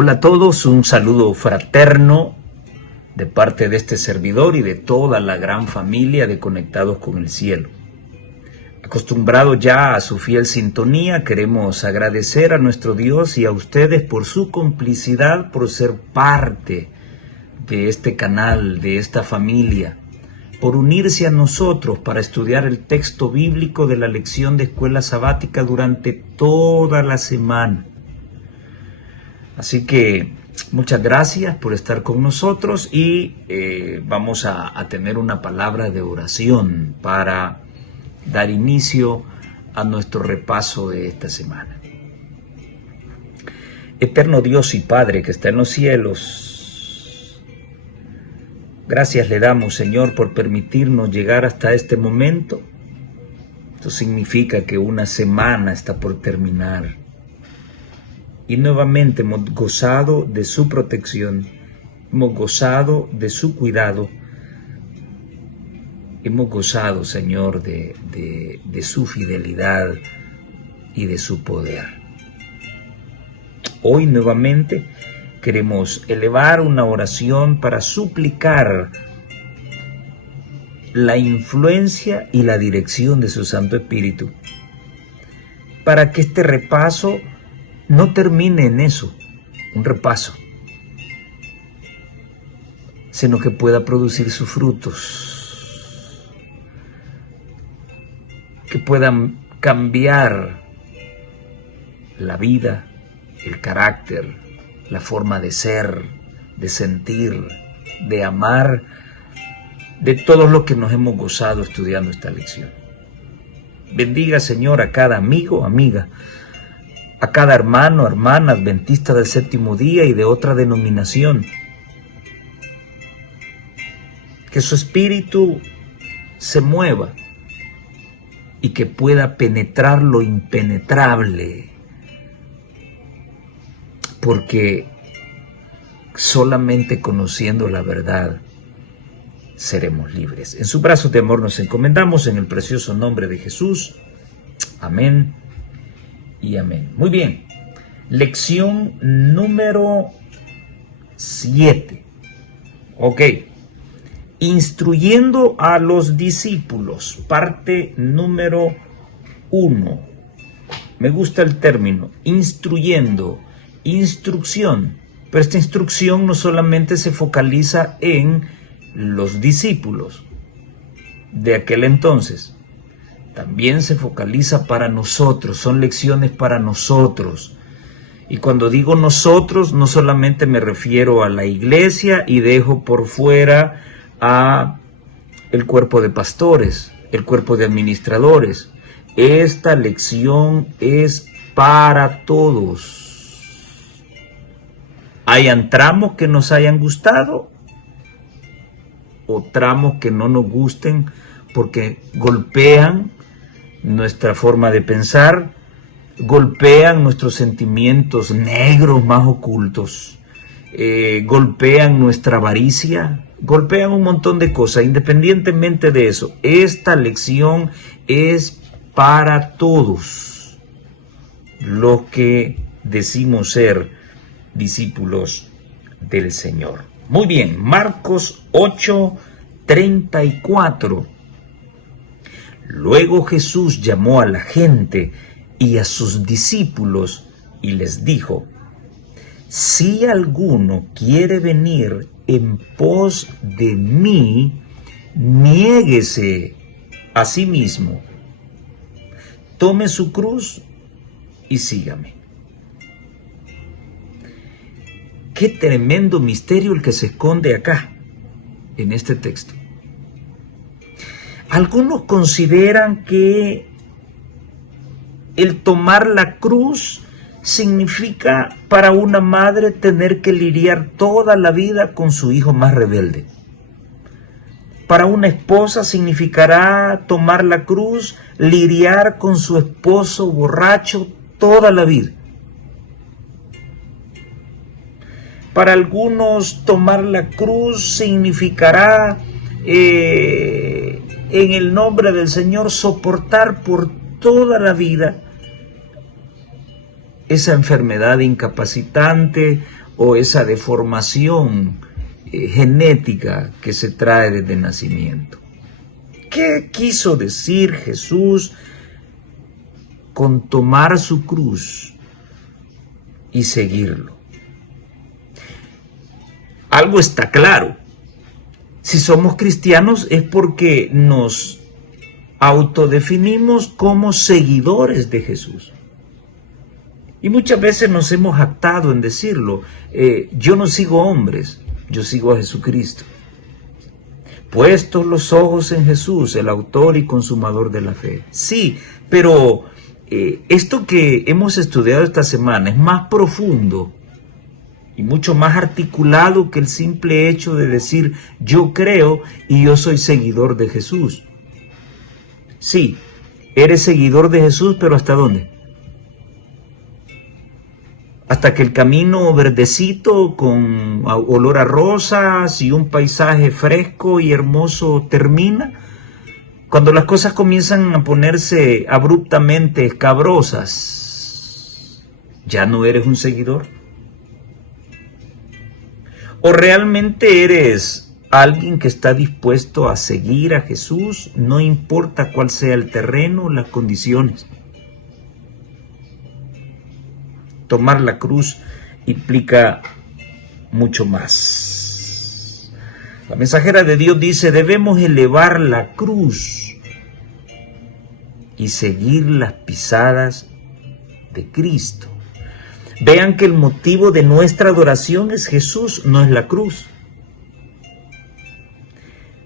Hola a todos, un saludo fraterno de parte de este servidor y de toda la gran familia de Conectados con el Cielo. Acostumbrado ya a su fiel sintonía, queremos agradecer a nuestro Dios y a ustedes por su complicidad, por ser parte de este canal, de esta familia, por unirse a nosotros para estudiar el texto bíblico de la lección de escuela sabática durante toda la semana. Así que muchas gracias por estar con nosotros y vamos a tener una palabra de oración para dar inicio a nuestro repaso de esta semana. Eterno Dios y Padre que está en los cielos, gracias le damos, Señor, por permitirnos llegar hasta este momento. Esto significa que una semana está por terminar. Y nuevamente hemos gozado de su protección, hemos gozado de su cuidado, hemos gozado, Señor, de su fidelidad y de su poder. Hoy nuevamente queremos elevar una oración para suplicar la influencia y la dirección de su Santo Espíritu, para que este repaso no termine en eso, un repaso, sino que pueda producir sus frutos, que puedan cambiar la vida, el carácter, la forma de ser, de sentir, de amar, de todo lo que nos hemos gozado estudiando esta lección. Bendiga, Señor, a cada amigo, amiga, a cada hermano, hermana, adventista del séptimo día y de otra denominación. Que su espíritu se mueva y que pueda penetrar lo impenetrable, porque solamente conociendo la verdad seremos libres. En sus brazos de amor nos encomendamos en el precioso nombre de Jesús. Amén y amén. Muy bien, lección número 7. Ok, instruyendo a los discípulos, parte número 1. Me gusta el término, instruyendo, instrucción, pero esta instrucción no solamente se focaliza en los discípulos de aquel entonces, también se focaliza para nosotros, son lecciones para nosotros. Y cuando digo nosotros, no solamente me refiero a la iglesia y dejo por fuera a el cuerpo de pastores, el cuerpo de administradores. Esta lección es para todos. Hayan tramos que nos hayan gustado o tramos que no nos gusten porque golpean nuestra forma de pensar, golpean nuestros sentimientos negros más ocultos, golpean nuestra avaricia, golpean un montón de cosas. Independientemente de eso, esta lección es para todos los que decimos ser discípulos del Señor. Muy bien, Marcos 8:34. Luego Jesús llamó a la gente y a sus discípulos y les dijo: si alguno quiere venir en pos de mí, niéguese a sí mismo, tome su cruz y sígame. Qué tremendo misterio el que se esconde acá, en este texto. Algunos consideran que el tomar la cruz significa para una madre tener que lidiar toda la vida con su hijo más rebelde. Para una esposa significará tomar la cruz, lidiar con su esposo borracho toda la vida. Para algunos tomar la cruz significará en el nombre del Señor soportar por toda la vida esa enfermedad incapacitante o esa deformación genética que se trae desde nacimiento. ¿Qué quiso decir Jesús con tomar su cruz y seguirlo? Algo está claro. Si somos cristianos es porque nos autodefinimos como seguidores de Jesús. Y muchas veces nos hemos jactado en decirlo. Yo no sigo hombres, yo sigo a Jesucristo. Puestos los ojos en Jesús, el autor y consumador de la fe. Sí, pero esto que hemos estudiado esta semana es más profundo y mucho más articulado que el simple hecho de decir yo creo y yo soy seguidor de Jesús. Sí, eres seguidor de Jesús, pero ¿hasta dónde? Hasta que el camino verdecito con olor a rosas y un paisaje fresco y hermoso termina. Cuando las cosas comienzan a ponerse abruptamente escabrosas, ¿ya no eres un seguidor? ¿O realmente eres alguien que está dispuesto a seguir a Jesús, no importa cuál sea el terreno, las condiciones? Tomar la cruz implica mucho más. La mensajera de Dios dice, debemos elevar la cruz y seguir las pisadas de Cristo. Vean que el motivo de nuestra adoración es Jesús, no es la cruz.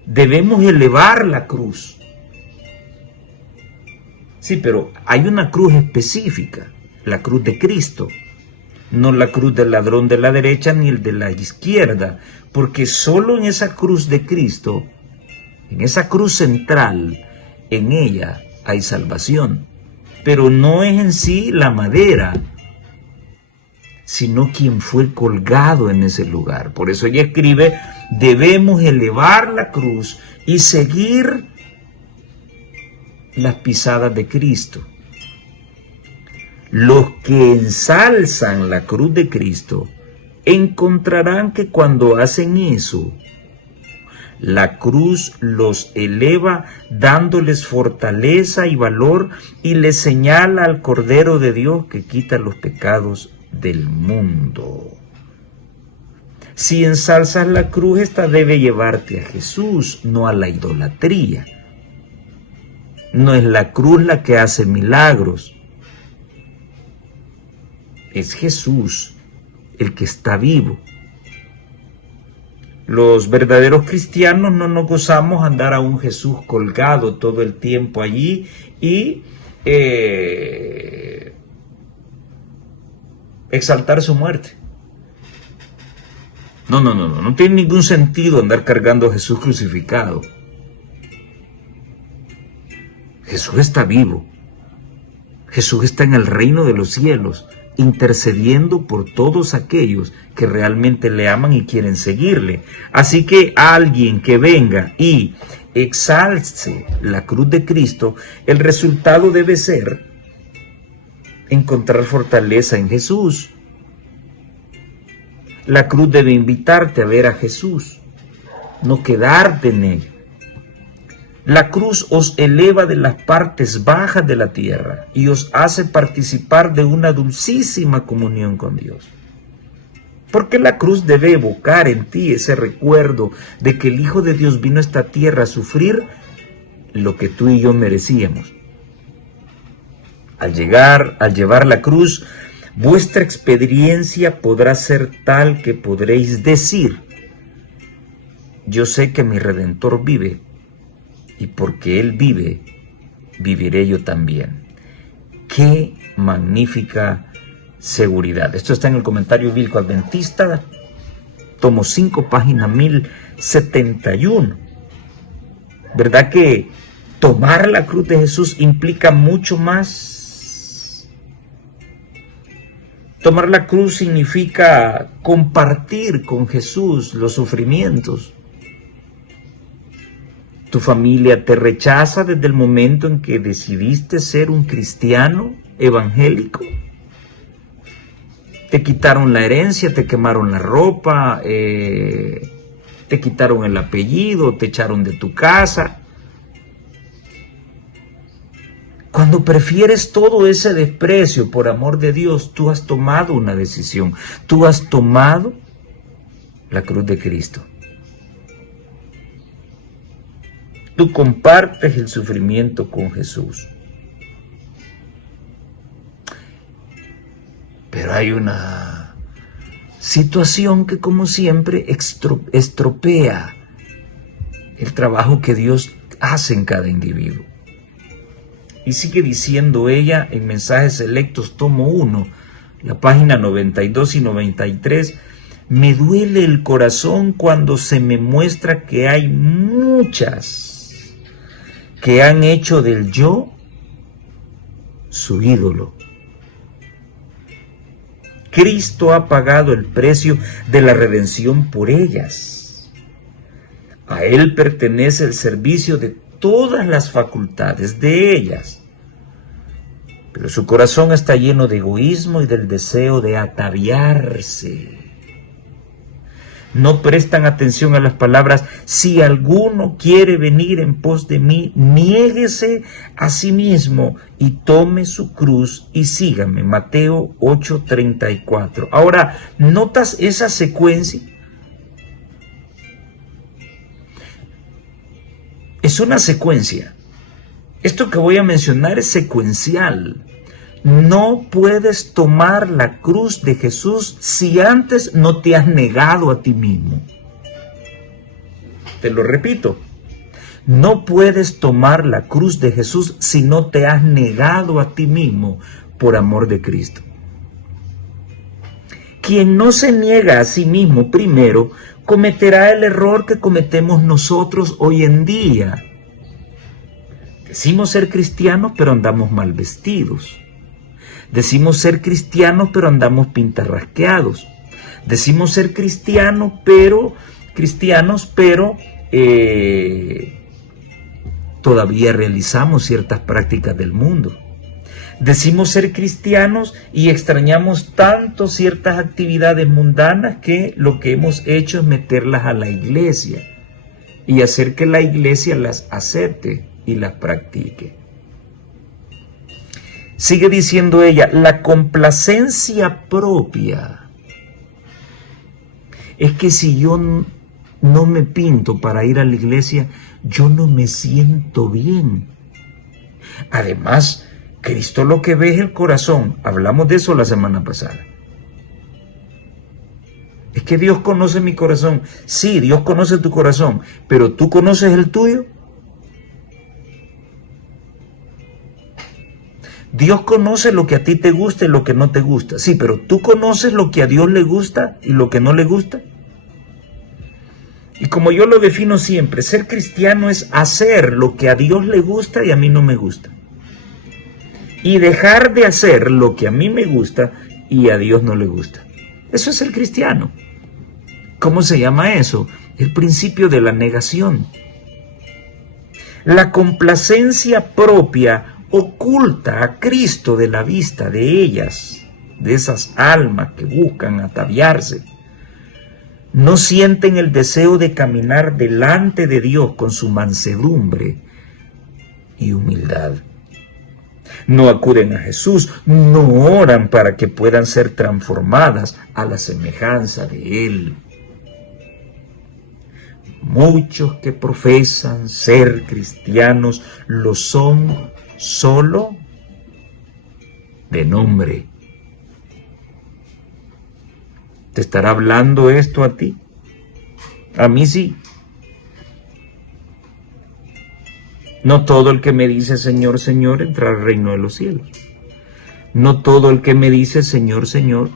Debemos elevar la cruz. Sí, pero hay una cruz específica. La cruz de Cristo, no la cruz del ladrón de la derecha ni el de la izquierda, porque solo en esa cruz de Cristo, en esa cruz central, en ella hay salvación, pero no es en sí la madera, sino quien fue colgado en ese lugar. Por eso ella escribe, debemos elevar la cruz y seguir las pisadas de Cristo. Los que ensalzan la cruz de Cristo encontrarán que cuando hacen eso, la cruz los eleva dándoles fortaleza y valor y les señala al Cordero de Dios que quita los pecados del mundo. Si ensalzas la cruz, esta debe llevarte a Jesús, no a la idolatría. No es la cruz la que hace milagros. Es Jesús el que está vivo. Los verdaderos cristianos no nos gozamos andar a un Jesús colgado todo el tiempo allí y exaltar su muerte. No tiene ningún sentido andar cargando a Jesús crucificado. Jesús está vivo. Jesús está en el reino de los cielos, intercediendo por todos aquellos que realmente le aman y quieren seguirle. Así que alguien que venga y exalce la cruz de Cristo, el resultado debe ser encontrar fortaleza en Jesús. La cruz debe invitarte a ver a Jesús, no quedarte en ella. La cruz os eleva de las partes bajas de la tierra y os hace participar de una dulcísima comunión con Dios. Porque la cruz debe evocar en ti ese recuerdo de que el Hijo de Dios vino a esta tierra a sufrir lo que tú y yo merecíamos. Al llevar la cruz, vuestra experiencia podrá ser tal que podréis decir, yo sé que mi Redentor vive, y porque Él vive, viviré yo también. ¡Qué magnífica seguridad! Esto está en el Comentario Bíblico Adventista, tomo 5, página 1071. ¿Verdad que tomar la cruz de Jesús implica mucho más? Tomar la cruz significa compartir con Jesús los sufrimientos. ¿Tu familia te rechaza desde el momento en que decidiste ser un cristiano evangélico? te quitaron la herencia, te quemaron la ropa, te quitaron el apellido, te echaron de tu casa. Cuando prefieres todo ese desprecio por amor de Dios, tú has tomado una decisión. Tú has tomado la cruz de Cristo. Tú compartes el sufrimiento con Jesús. Pero hay una situación que, como siempre, estropea el trabajo que Dios hace en cada individuo. Y sigue diciendo ella en Mensajes Selectos, tomo 1, la página 92 y 93, me duele el corazón cuando se me muestra que hay muchas que han hecho del yo su ídolo. Cristo ha pagado el precio de la redención por ellas. A Él pertenece el servicio de todas las facultades de ellas. Pero su corazón está lleno de egoísmo y del deseo de ataviarse. No prestan atención a las palabras, si alguno quiere venir en pos de mí, niéguese a sí mismo y tome su cruz y sígame. Mateo 8:34. Ahora, ¿notas esa secuencia? Es una secuencia. Esto que voy a mencionar es secuencial. No puedes tomar la cruz de Jesús si antes no te has negado a ti mismo. Te lo repito. No puedes tomar la cruz de Jesús si no te has negado a ti mismo por amor de Cristo. Quien no se niega a sí mismo primero, cometerá el error que cometemos nosotros hoy en día. Decimos ser cristianos, pero andamos mal vestidos. Decimos ser cristianos, pero andamos pintarrasqueados. Decimos ser cristianos, pero todavía realizamos ciertas prácticas del mundo. Decimos ser cristianos y extrañamos tanto ciertas actividades mundanas que lo que hemos hecho es meterlas a la iglesia y hacer que la iglesia las acepte y las practique. Sigue diciendo ella, la complacencia propia es que si yo no me pinto para ir a la iglesia, yo no me siento bien. Además, Cristo lo que ve es el corazón. Hablamos de eso la semana pasada. Es que Dios conoce mi corazón. Sí, Dios conoce tu corazón, pero ¿tú conoces el tuyo? Dios conoce lo que a ti te gusta y lo que no te gusta. Sí, pero ¿tú conoces lo que a Dios le gusta y lo que no le gusta? Y como yo lo defino siempre, ser cristiano es hacer lo que a Dios le gusta y a mí no me gusta. Y dejar de hacer lo que a mí me gusta y a Dios no le gusta. Eso es ser cristiano. ¿Cómo se llama eso? El principio de la negación. La complacencia propia oculta a Cristo de la vista de ellas, de esas almas que buscan ataviarse. No sienten el deseo de caminar delante de Dios con su mansedumbre y humildad. No acuden a Jesús, no oran para que puedan ser transformadas a la semejanza de Él. Muchos que profesan ser cristianos lo son solo de nombre. ¿Te estará hablando esto a ti? A mí sí. No todo el que me dice Señor, Señor entrará al reino de los cielos. No todo el que me dice Señor, Señor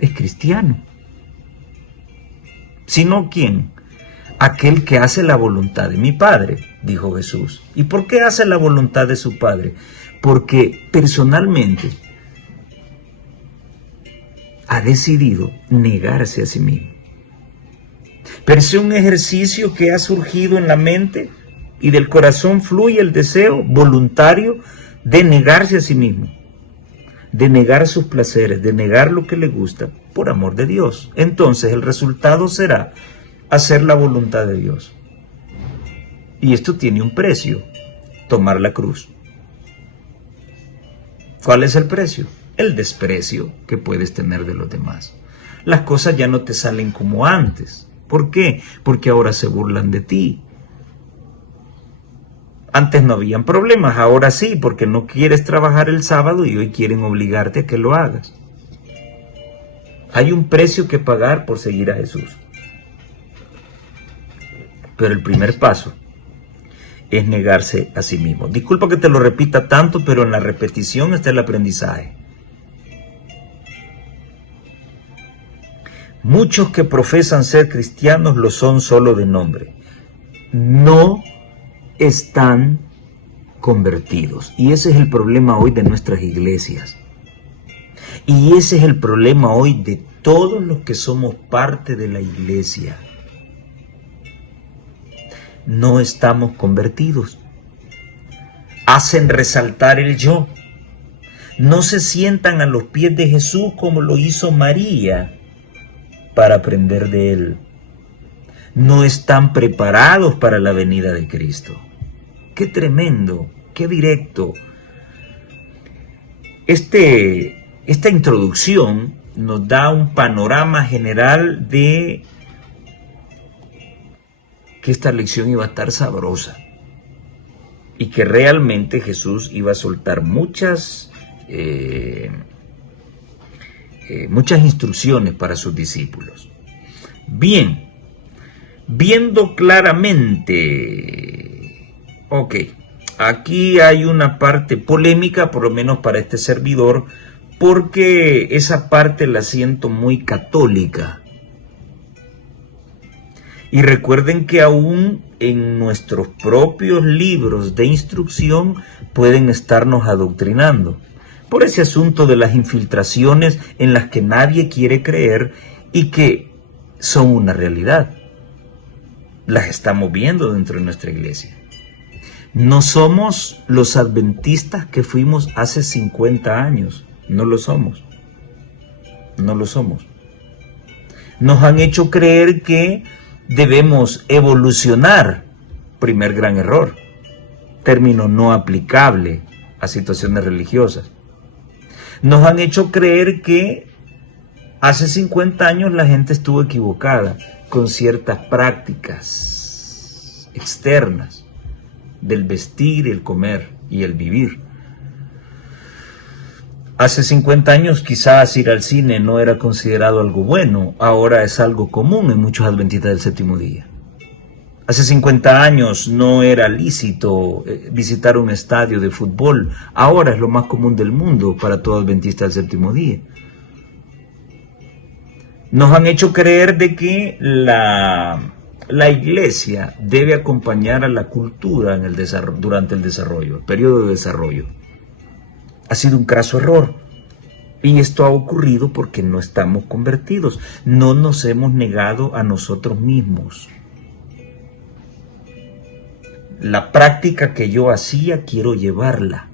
es cristiano. ¿Sino quién? Aquel que hace la voluntad de mi Padre, dijo Jesús. ¿Y por qué hace la voluntad de su Padre? Porque personalmente ha decidido negarse a sí mismo. Pero es un ejercicio que ha surgido en la mente y del corazón fluye el deseo voluntario de negarse a sí mismo. de negar sus placeres, de negar lo que le gusta por amor de Dios. Entonces el resultado será hacer la voluntad de Dios. Y esto tiene un precio, tomar la cruz. ¿Cuál es el precio? El desprecio que puedes tener de los demás. Las cosas ya no te salen como antes. ¿Por qué? Porque ahora se burlan de ti. Antes no habían problemas, ahora sí, porque no quieres trabajar el sábado y hoy quieren obligarte a que lo hagas. Hay un precio que pagar por seguir a Jesús. Pero el primer paso es negarse a sí mismo. Disculpa que te lo repita tanto, pero en la repetición está el aprendizaje. Muchos que profesan ser cristianos lo son solo de nombre. No están convertidos. Y ese es el problema hoy de nuestras iglesias. Y ese es el problema hoy de todos los que somos parte de la iglesia. No estamos convertidos. Hacen resaltar el yo. No se sientan a los pies de Jesús como lo hizo María para aprender de él. No están preparados para la venida de Cristo. ¡Qué tremendo! ¡Qué directo! Esta introducción nos da un panorama general de que esta lección iba a estar sabrosa y que realmente Jesús iba a soltar muchas instrucciones para sus discípulos. Bien, viendo claramente, ok, aquí hay una parte polémica, por lo menos para este servidor, porque esa parte la siento muy católica. Y recuerden que aún en nuestros propios libros de instrucción pueden estarnos adoctrinando por ese asunto de las infiltraciones en las que nadie quiere creer y que son una realidad. Las estamos viendo dentro de nuestra iglesia. No somos los adventistas que fuimos hace 50 años. No lo somos. No lo somos. Nos han hecho creer que debemos evolucionar. Primer gran error. Término no aplicable a situaciones religiosas. Nos han hecho creer que hace 50 años la gente estuvo equivocada con ciertas prácticas externas del vestir, el comer y el vivir. Hace 50 años quizás ir al cine no era considerado algo bueno, ahora es algo común en muchos adventistas del séptimo día. Hace 50 años no era lícito visitar un estadio de fútbol, ahora es lo más común del mundo para todo adventista del séptimo día. Nos han hecho creer de que la iglesia debe acompañar a la cultura en durante el desarrollo, el periodo de desarrollo. Ha sido un craso error. Y esto ha ocurrido porque no estamos convertidos. No nos hemos negado a nosotros mismos. La práctica que yo hacía, quiero llevarla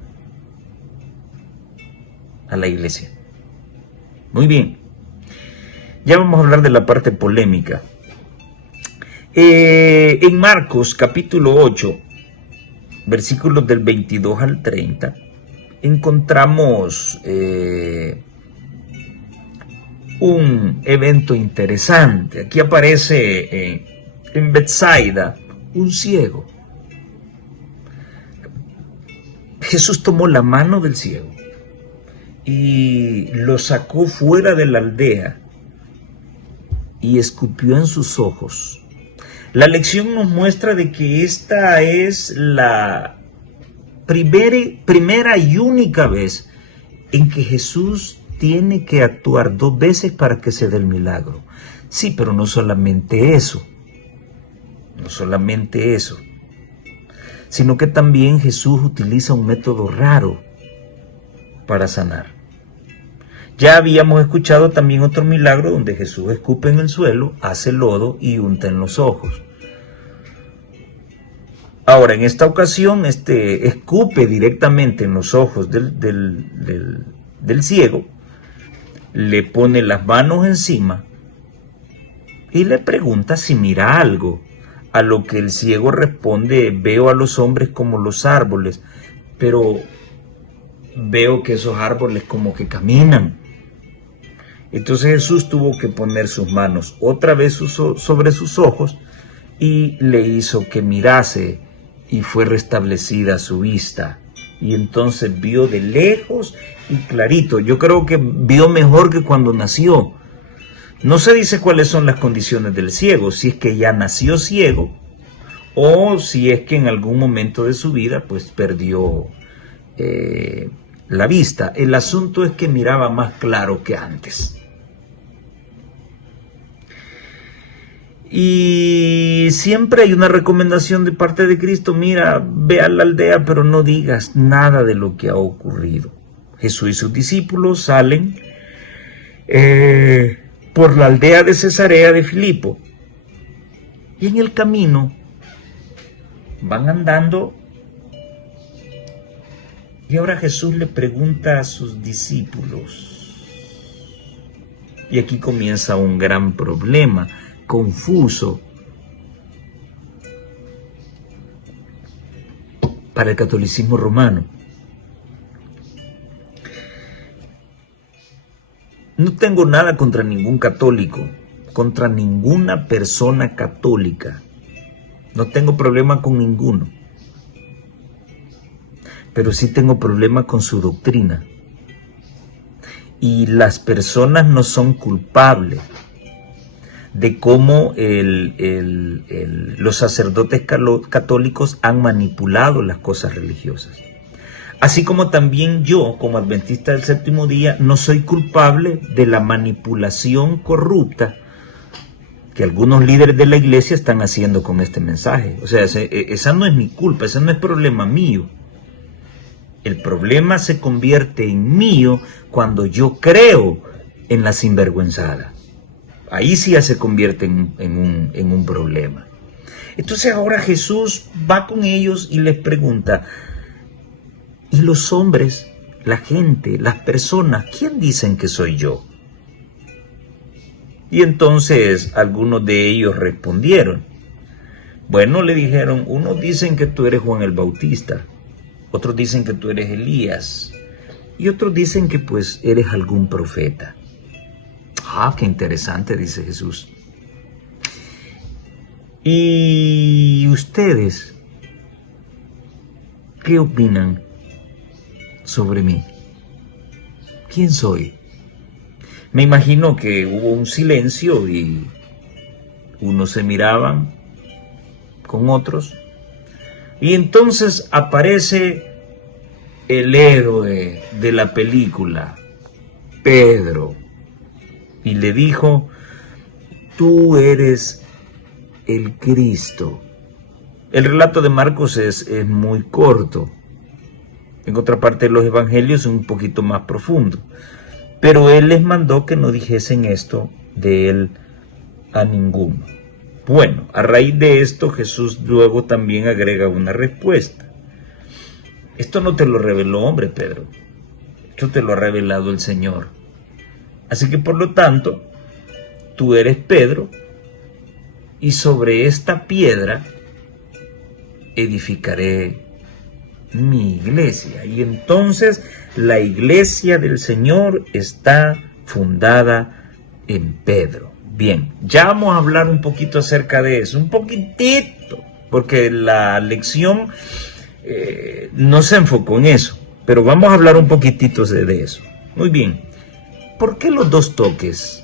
a la iglesia. Muy bien. Ya vamos a hablar de la parte polémica. En Marcos capítulo 8, versículos del 22 al 30, encontramos un evento interesante. Aquí aparece en Betsaida un ciego. Jesús tomó la mano del ciego y lo sacó fuera de la aldea y escupió en sus ojos. La lección nos muestra de que esta es la primera y única vez en que Jesús tiene que actuar 2 veces para que se dé el milagro. Sí, pero no solamente eso. No solamente eso. Sino que también Jesús utiliza un método raro para sanar. Ya habíamos escuchado también otro milagro donde Jesús escupe en el suelo, hace lodo y unta en los ojos. Ahora, en esta ocasión, escupe directamente en los ojos del del ciego, le pone las manos encima y le pregunta si mira algo, a lo que el ciego responde: veo a los hombres como los árboles, pero veo que esos árboles como que caminan. Entonces Jesús tuvo que poner sus manos otra vez sobre sus ojos y le hizo que mirase, y fue restablecida su vista. Y entonces vio de lejos y clarito. Yo creo que vio mejor que cuando nació. No se dice cuáles son las condiciones del ciego, si es que ya nació ciego o si es que en algún momento de su vida pues perdió la vista. El asunto es que miraba más claro que antes. Y siempre hay una recomendación de parte de Cristo: mira, ve a la aldea, pero no digas nada de lo que ha ocurrido. Jesús y sus discípulos salen por la aldea de Cesarea de Filipo, y en el camino van andando, y ahora Jesús le pregunta a sus discípulos, y aquí comienza un gran problema, confuso para el catolicismo romano. No tengo nada contra ningún católico, contra ninguna persona católica. No tengo problema con ninguno. Pero sí tengo problema con su doctrina. Y las personas no son culpables de cómo los sacerdotes católicos han manipulado las cosas religiosas. Así como también yo, como adventista del séptimo día, no soy culpable de la manipulación corrupta que algunos líderes de la iglesia están haciendo con este mensaje. O sea, esa no es mi culpa, ese no es problema mío. El problema se convierte en mío cuando yo creo en la sinvergüenzada. Ahí sí ya se convierte en un problema. Entonces ahora Jesús va con ellos y les pregunta: ¿y los hombres, la gente, las personas, quién dicen que soy yo? Y entonces algunos de ellos respondieron. Bueno, le dijeron: unos dicen que tú eres Juan el Bautista, otros dicen que tú eres Elías, y otros dicen que pues eres algún profeta. Ah, qué interesante, dice Jesús. ¿Y ustedes qué opinan sobre mí? ¿Quién soy? Me imagino que hubo un silencio y unos se miraban con otros. Y entonces aparece el héroe de la película, Pedro, y le dijo: tú eres el Cristo. El relato de Marcos es muy corto. En otra parte de los evangelios es un poquito más profundo. Pero él les mandó que no dijesen esto de él a ninguno. Bueno, a raíz de esto Jesús luego también agrega una respuesta. Esto no te lo reveló hombre, Pedro. Esto te lo ha revelado el Señor. Así que por lo tanto, tú eres Pedro, y sobre esta piedra edificaré mi iglesia. Y entonces la iglesia del Señor está fundada en Pedro. Bien, ya vamos a hablar un poquito acerca de eso, un poquitito, porque la lección no se enfocó en eso, pero vamos a hablar un poquitito de eso. Muy bien, ¿por qué los dos toques?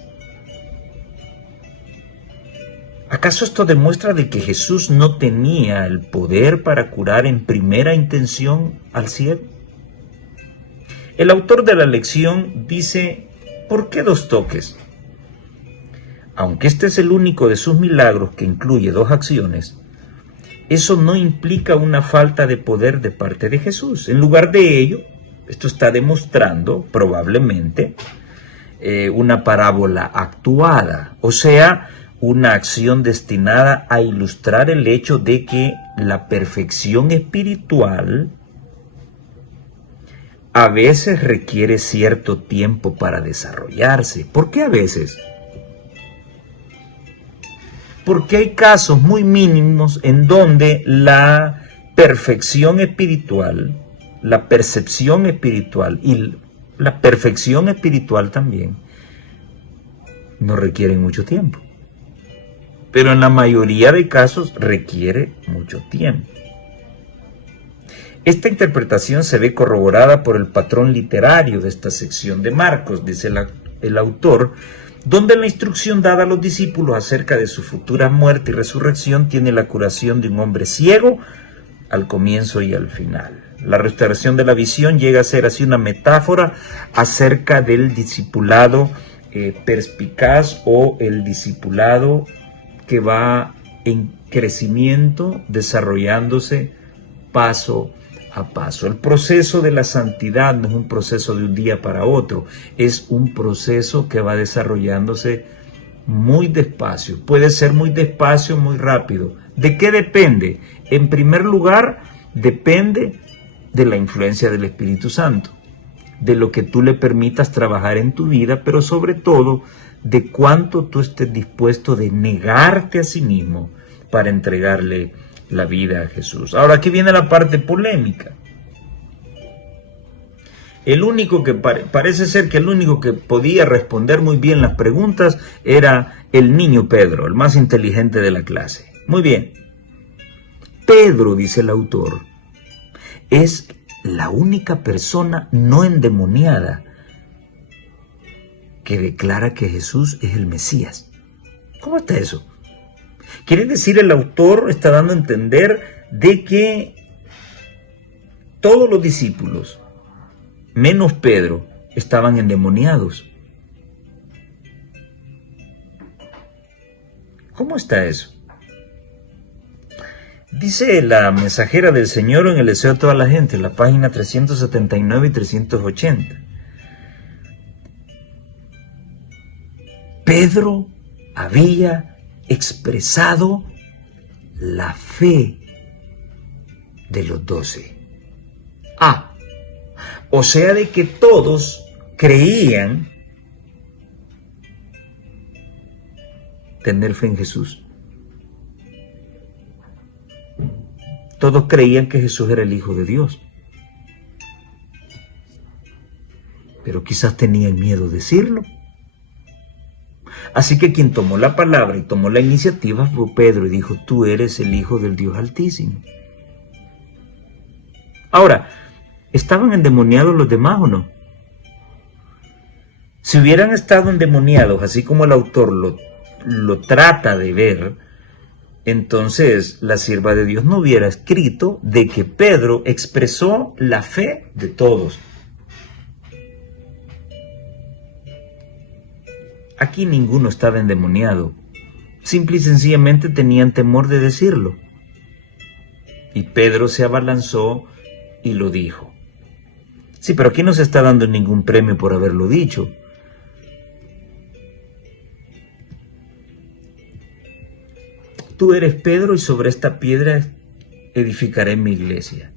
¿Acaso esto demuestra de que Jesús no tenía el poder para curar en primera intención al ciego? El autor de la lección dice: ¿por qué dos toques? Aunque este es el único de sus milagros que incluye dos acciones, eso no implica una falta de poder de parte de Jesús. En lugar de ello, esto está demostrando probablemente una parábola actuada, o sea, una acción destinada a ilustrar el hecho de que la perfección espiritual a veces requiere cierto tiempo para desarrollarse. ¿Por qué a veces? Porque hay casos muy mínimos en donde la perfección espiritual, la percepción espiritual y la perfección espiritual también no requieren mucho tiempo. Pero en la mayoría de casos requiere mucho tiempo. Esta interpretación se ve corroborada por el patrón literario de esta sección de Marcos, dice el autor, donde la instrucción dada a los discípulos acerca de su futura muerte y resurrección tiene la curación de un hombre ciego al comienzo y al final. La restauración de la visión llega a ser así una metáfora acerca del discipulado perspicaz o el discipulado que va en crecimiento, desarrollándose paso a paso. El proceso de la santidad no es un proceso de un día para otro, es un proceso que va desarrollándose muy despacio. Puede ser muy despacio, muy rápido. ¿De qué depende? En primer lugar, depende de la influencia del Espíritu Santo, de lo que tú le permitas trabajar en tu vida, pero sobre todo de cuánto tú estés dispuesto de negarte a sí mismo para entregarle la vida a Jesús. Ahora aquí viene la parte polémica. El único que parece ser que el único que podía responder muy bien las preguntas era el niño Pedro, el más inteligente de la clase. Muy bien. Pedro, dice el autor, es la única persona no endemoniada que declara que Jesús es el Mesías. ¿Cómo está eso? Quiere decir, el autor está dando a entender de que todos los discípulos, menos Pedro, estaban endemoniados. ¿Cómo está eso? Dice la mensajera del Señor en el Deseo de toda la gente, la página 379 y 380. Pedro había expresado la fe de los 12. O sea, de que todos creían tener fe en Jesús. Todos creían que Jesús era el Hijo de Dios. Pero quizás tenían miedo de decirlo. Así que quien tomó la palabra y tomó la iniciativa fue Pedro y dijo: tú eres el Hijo del Dios Altísimo. Ahora, ¿estaban endemoniados los demás o no? Si hubieran estado endemoniados, así como el autor lo trata de ver, entonces la sierva de Dios no hubiera escrito de que Pedro expresó la fe de todos. Aquí ninguno estaba endemoniado, simple y sencillamente tenían temor de decirlo. Y Pedro se abalanzó y lo dijo. Sí, pero aquí no se está dando ningún premio por haberlo dicho. Tú eres Pedro y sobre esta piedra edificaré mi iglesia.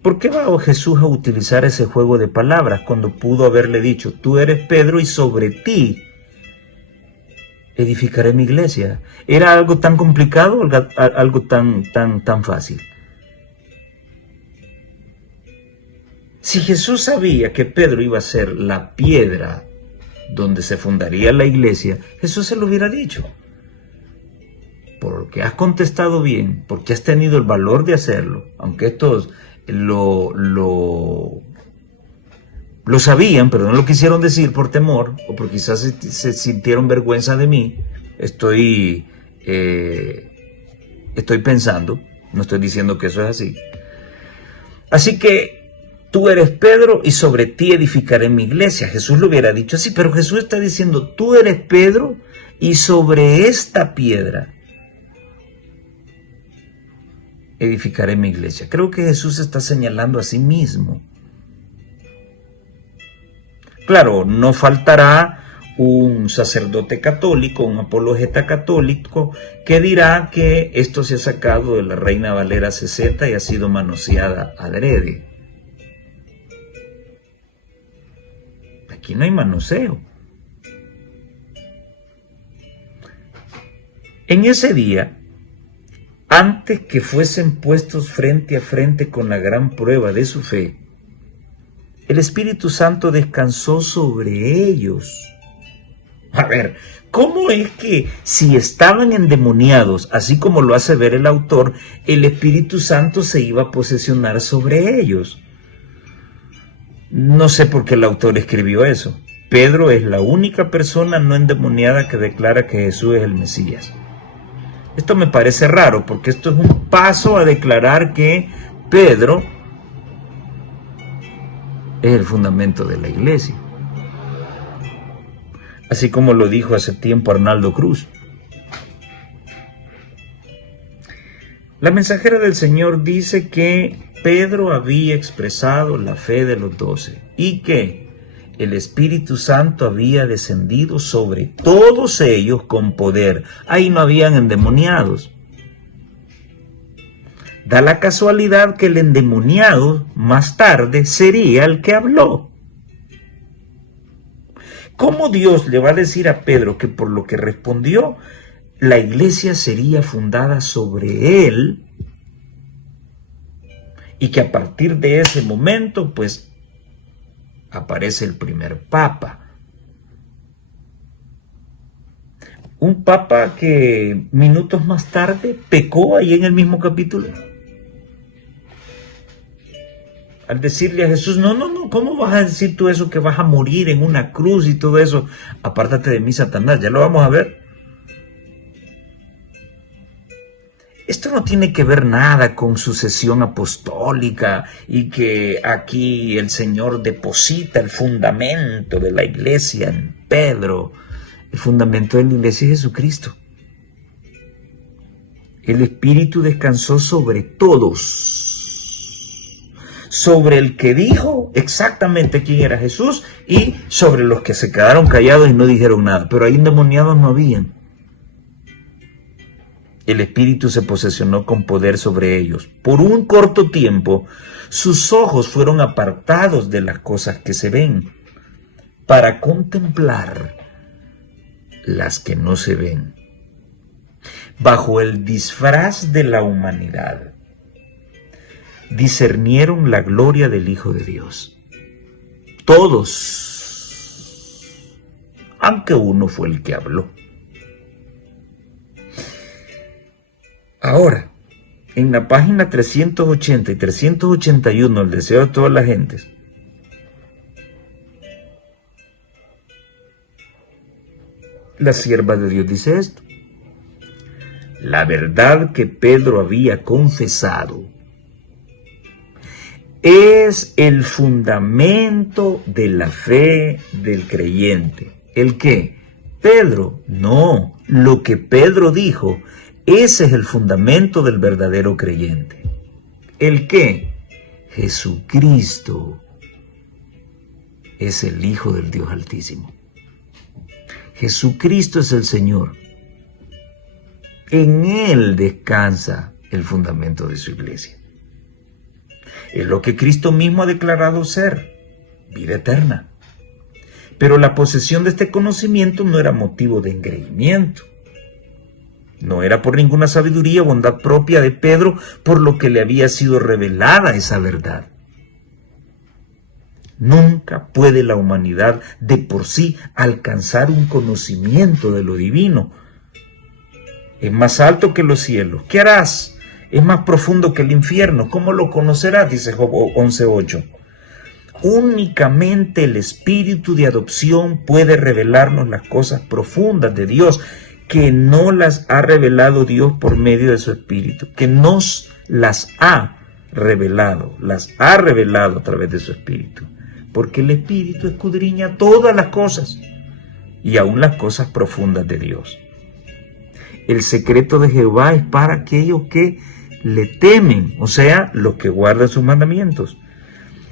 ¿Por qué va Jesús a utilizar ese juego de palabras cuando pudo haberle dicho: tú eres Pedro y sobre ti edificaré mi iglesia? ¿Era algo tan complicado o algo tan fácil? Si Jesús sabía que Pedro iba a ser la piedra donde se fundaría la iglesia, Jesús se lo hubiera dicho. Porque has contestado bien, porque has tenido el valor de hacerlo, aunque estos lo sabían, pero no lo quisieron decir por temor, o porque quizás se sintieron vergüenza de mí. Estoy pensando, no estoy diciendo que eso es así. Así que tú eres Pedro y sobre ti edificaré mi iglesia. Jesús lo hubiera dicho así, pero Jesús está diciendo: tú eres Pedro y sobre esta piedra edificaré mi iglesia. Creo que Jesús está señalando a sí mismo. Claro, no faltará un sacerdote católico, un apologeta católico, que dirá que esto se ha sacado de la Reina Valera 60 y ha sido manoseada adrede. Aquí no hay manoseo. En ese día, antes que fuesen puestos frente a frente con la gran prueba de su fe, el Espíritu Santo descansó sobre ellos. A ver, ¿cómo es que si estaban endemoniados, así como lo hace ver el autor, el Espíritu Santo se iba a posesionar sobre ellos? No sé por qué el autor escribió eso. Pedro es la única persona no endemoniada que declara que Jesús es el Mesías. Esto me parece raro porque esto es un paso a declarar que Pedro es el fundamento de la iglesia. Así como lo dijo hace tiempo Arnaldo Cruz. La mensajera del Señor dice que Pedro había expresado la fe de los 12 y que el Espíritu Santo había descendido sobre todos ellos con poder. Ahí no habían endemoniados. Da la casualidad que el endemoniado más tarde sería el que habló. ¿Cómo Dios le va a decir a Pedro que por lo que respondió, la iglesia sería fundada sobre él y que a partir de ese momento, pues, aparece el primer papa? Un papa que minutos más tarde pecó ahí en el mismo capítulo. Al decirle a Jesús, no, ¿cómo vas a decir tú eso que vas a morir en una cruz y todo eso? Apártate de mí, Satanás, ya lo vamos a ver. Esto no tiene que ver nada con sucesión apostólica y que aquí el Señor deposita el fundamento de la iglesia en Pedro. El fundamento de la iglesia es Jesucristo. El Espíritu descansó sobre todos, sobre el que dijo exactamente quién era Jesús y sobre los que se quedaron callados y no dijeron nada, pero ahí endemoniados no habían. El Espíritu se posesionó con poder sobre ellos. Por un corto tiempo, sus ojos fueron apartados de las cosas que se ven, para contemplar las que no se ven. Bajo el disfraz de la humanidad, discernieron la gloria del Hijo de Dios. Todos, aunque uno fue el que habló. Ahora, en la página 380 y 381, el deseo de todas las gentes, la sierva de Dios dice esto: la verdad que Pedro había confesado es el fundamento de la fe del creyente. ¿El qué? Pedro, no, lo que Pedro dijo. Ese es el fundamento del verdadero creyente. ¿El qué? Jesucristo es el Hijo del Dios Altísimo. Jesucristo es el Señor. En Él descansa el fundamento de su iglesia. Es lo que Cristo mismo ha declarado ser, vida eterna. Pero la posesión de este conocimiento no era motivo de engreimiento. No era por ninguna sabiduría o bondad propia de Pedro, por lo que le había sido revelada esa verdad. Nunca puede la humanidad de por sí alcanzar un conocimiento de lo divino. Es más alto que los cielos. ¿Qué harás? Es más profundo que el infierno. ¿Cómo lo conocerás? Dice Job 11:8. Únicamente el Espíritu de adopción puede revelarnos las cosas profundas de Dios, que no las ha revelado Dios por medio de su Espíritu, que nos las ha revelado a través de su Espíritu, porque el Espíritu escudriña todas las cosas, y aún las cosas profundas de Dios. El secreto de Jehová es para aquellos que le temen, o sea, los que guardan sus mandamientos.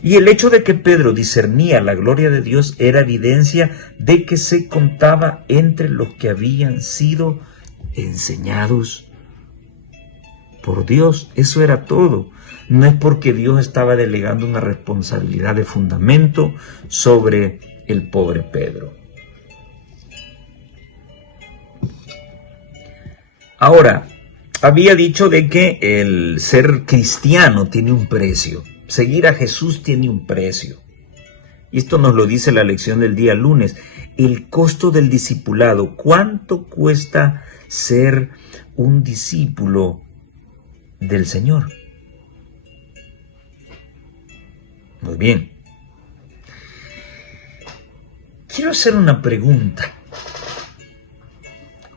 Y el hecho de que Pedro discernía la gloria de Dios era evidencia de que se contaba entre los que habían sido enseñados por Dios. Eso era todo. No es porque Dios estaba delegando una responsabilidad de fundamento sobre el pobre Pedro. Ahora, había dicho de que el ser cristiano tiene un precio. Seguir a Jesús tiene un precio. Y esto nos lo dice la lección del día lunes. El costo del discipulado. ¿Cuánto cuesta ser un discípulo del Señor? Muy bien. Quiero hacer una pregunta.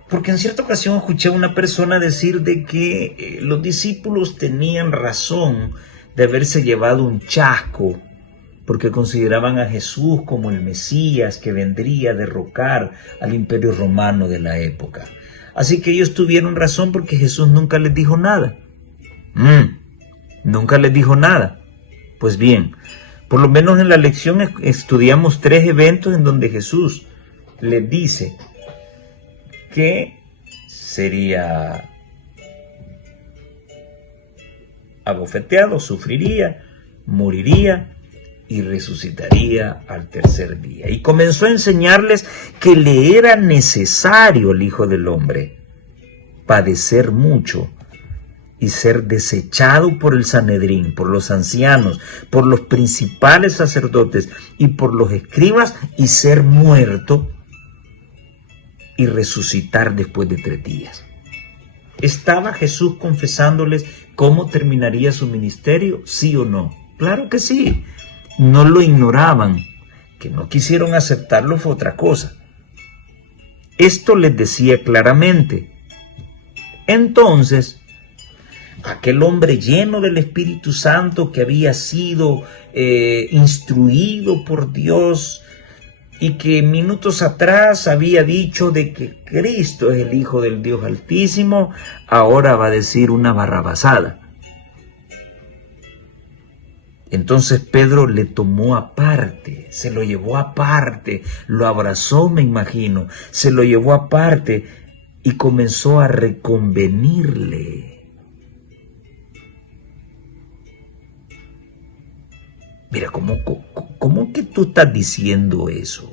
Porque en cierta ocasión escuché a una persona decir de que los discípulos tenían razón de haberse llevado un chasco porque consideraban a Jesús como el Mesías que vendría a derrocar al Imperio Romano de la época. Así que ellos tuvieron razón porque Jesús nunca les dijo nada. Nunca les dijo nada. Pues bien, por lo menos en la lección estudiamos 3 eventos en donde Jesús les dice que sería abofeteado, sufriría, moriría y resucitaría al 3er día. Y comenzó a enseñarles que le era necesario al Hijo del Hombre padecer mucho y ser desechado por el Sanedrín, por los ancianos, por los principales sacerdotes y por los escribas, y ser muerto y resucitar después de 3 días. ¿Estaba Jesús confesándoles cómo terminaría su ministerio? ¿Sí o no? Claro que sí. No lo ignoraban. Que no quisieron aceptarlo fue otra cosa. Esto les decía claramente. Entonces, aquel hombre lleno del Espíritu Santo que había sido instruido por Dios y que minutos atrás había dicho de que Cristo es el Hijo del Dios Altísimo, ahora va a decir una barrabasada. Entonces Pedro le tomó aparte, se lo llevó aparte, lo abrazó, me imagino, se lo llevó aparte y comenzó a reconvenirle. Mira, ¿cómo que tú estás diciendo eso?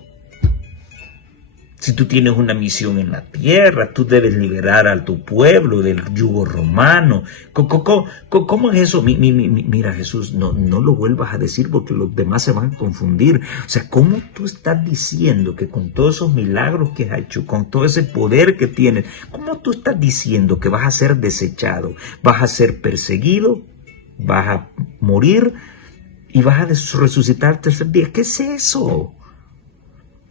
Si tú tienes una misión en la tierra, tú debes liberar a tu pueblo del yugo romano. ¿Cómo es eso? Mira, Jesús, no lo vuelvas a decir porque los demás se van a confundir. O sea, ¿cómo tú estás diciendo que con todos esos milagros que has hecho, con todo ese poder que tienes, cómo tú estás diciendo que vas a ser desechado, vas a ser perseguido, vas a morir y vas a resucitar al 3er día? ¿Qué es eso?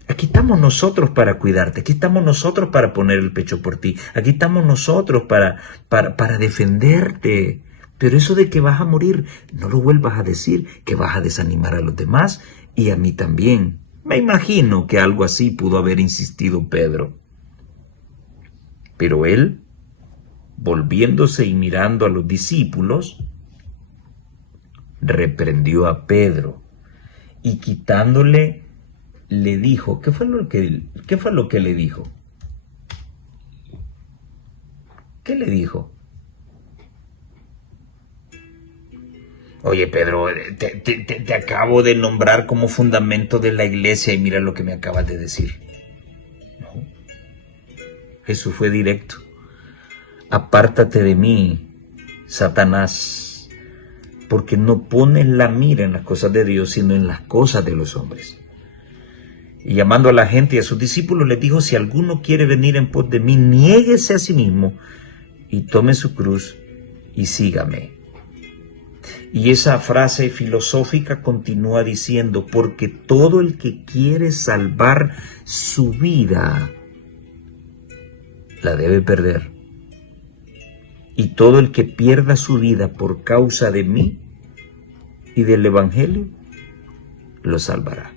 Aquí estamos nosotros para cuidarte, aquí estamos nosotros para poner el pecho por ti, aquí estamos nosotros para defenderte. Pero eso de que vas a morir, no lo vuelvas a decir, que vas a desanimar a los demás y a mí también. Me imagino que algo así pudo haber insistido Pedro. Pero él, volviéndose y mirando a los discípulos, reprendió a Pedro y quitándole le dijo, ¿qué fue lo que le dijo? ¿Qué le dijo? Oye, Pedro, te acabo de nombrar como fundamento de la iglesia y mira lo que me acabas de decir. No. Jesús fue directo. Apártate de mí, Satanás, porque no pones la mira en las cosas de Dios, sino en las cosas de los hombres. Y llamando a la gente y a sus discípulos les dijo, si alguno quiere venir en pos de mí, niéguese a sí mismo y tome su cruz y sígame. Y esa frase filosófica continúa diciendo, porque todo el que quiere salvar su vida, la debe perder. Y todo el que pierda su vida por causa de mí y del Evangelio, lo salvará.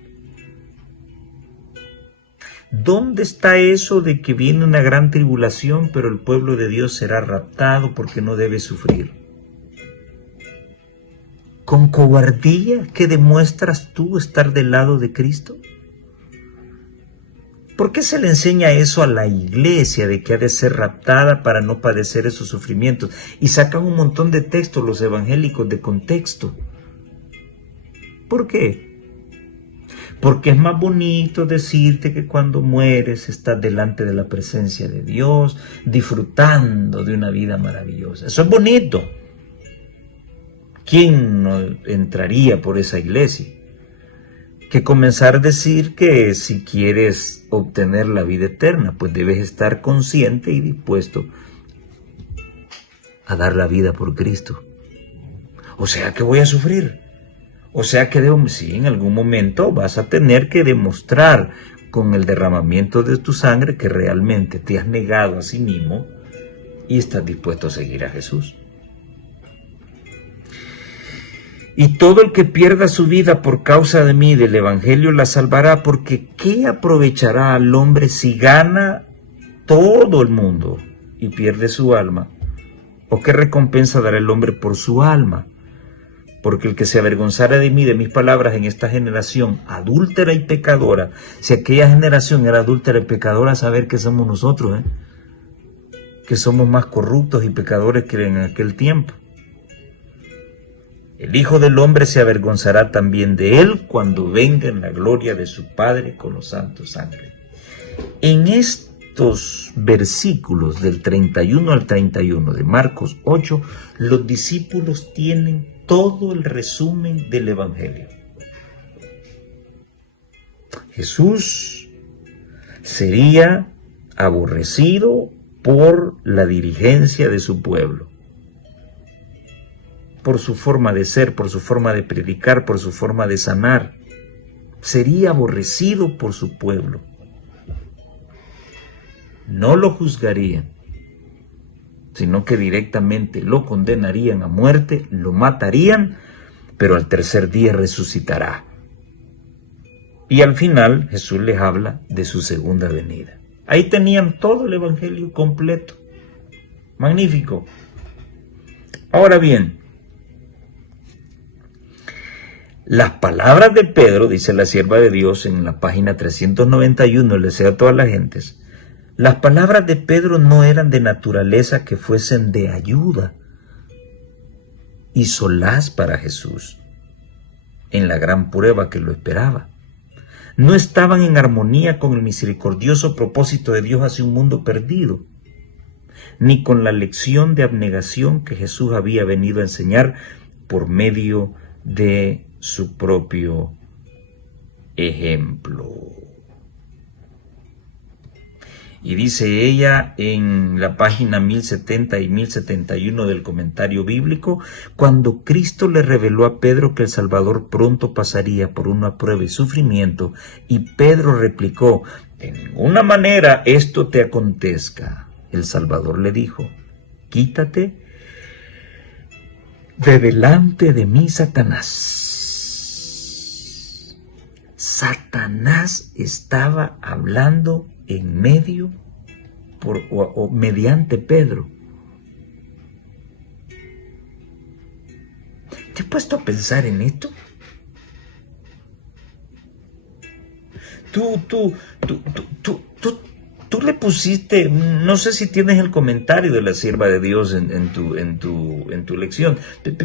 ¿Dónde está eso de que viene una gran tribulación, pero el pueblo de Dios será raptado porque no debe sufrir? ¿Con cobardía que demuestras tú estar del lado de Cristo? ¿Por qué se le enseña eso a la iglesia de que ha de ser raptada para no padecer esos sufrimientos? Y sacan un montón de textos los evangélicos de contexto. ¿Por qué? porque es más bonito decirte que cuando mueres estás delante de la presencia de Dios, disfrutando de una vida maravillosa. Eso es bonito. ¿Quién no entraría por esa iglesia? Que comenzar a decir que si quieres obtener la vida eterna, pues debes estar consciente y dispuesto a dar la vida por Cristo. O sea que voy a sufrir. O sea que sí, en algún momento vas a tener que demostrar con el derramamiento de tu sangre que realmente te has negado a sí mismo y estás dispuesto a seguir a Jesús. Y todo el que pierda su vida por causa de mí, del Evangelio, la salvará, porque ¿qué aprovechará al hombre si gana todo el mundo y pierde su alma? ¿O qué recompensa dará el hombre por su alma? Porque el que se avergonzara de mí, de mis palabras, en esta generación adúltera y pecadora, si aquella generación era adúltera y pecadora, saber que somos nosotros, que somos más corruptos y pecadores que en aquel tiempo. El Hijo del Hombre se avergonzará también de él cuando venga en la gloria de su Padre con los santos ángeles. En estos versículos del 31 al 31 de Marcos 8, los discípulos tienen todo el resumen del Evangelio. Jesús sería aborrecido por la dirigencia de su pueblo, por su forma de ser, por su forma de predicar, por su forma de sanar. Sería aborrecido por su pueblo. No lo juzgarían, sino que directamente lo condenarían a muerte, lo matarían, pero al tercer día resucitará. Y al final Jesús les habla de su segunda venida. Ahí tenían todo el Evangelio completo. Magnífico. Ahora bien, las palabras de Pedro, dice la sierva de Dios en la página 391, le deseo a todas las gentes, las palabras de Pedro no eran de naturaleza que fuesen de ayuda y solaz para Jesús en la gran prueba que lo esperaba. No estaban en armonía con el misericordioso propósito de Dios hacia un mundo perdido, ni con la lección de abnegación que Jesús había venido a enseñar por medio de su propio ejemplo. Y dice ella en la página 1070 y 1071 del comentario bíblico, cuando Cristo le reveló a Pedro que el Salvador pronto pasaría por una prueba y sufrimiento, y Pedro replicó, de ninguna manera esto te acontezca. El Salvador le dijo, quítate de delante de mí, Satanás. Satanás estaba hablando en medio o mediante Pedro. ¿Te has puesto a pensar en esto? Tú le pusiste, no sé si tienes el comentario de la sierva de Dios en tu lección,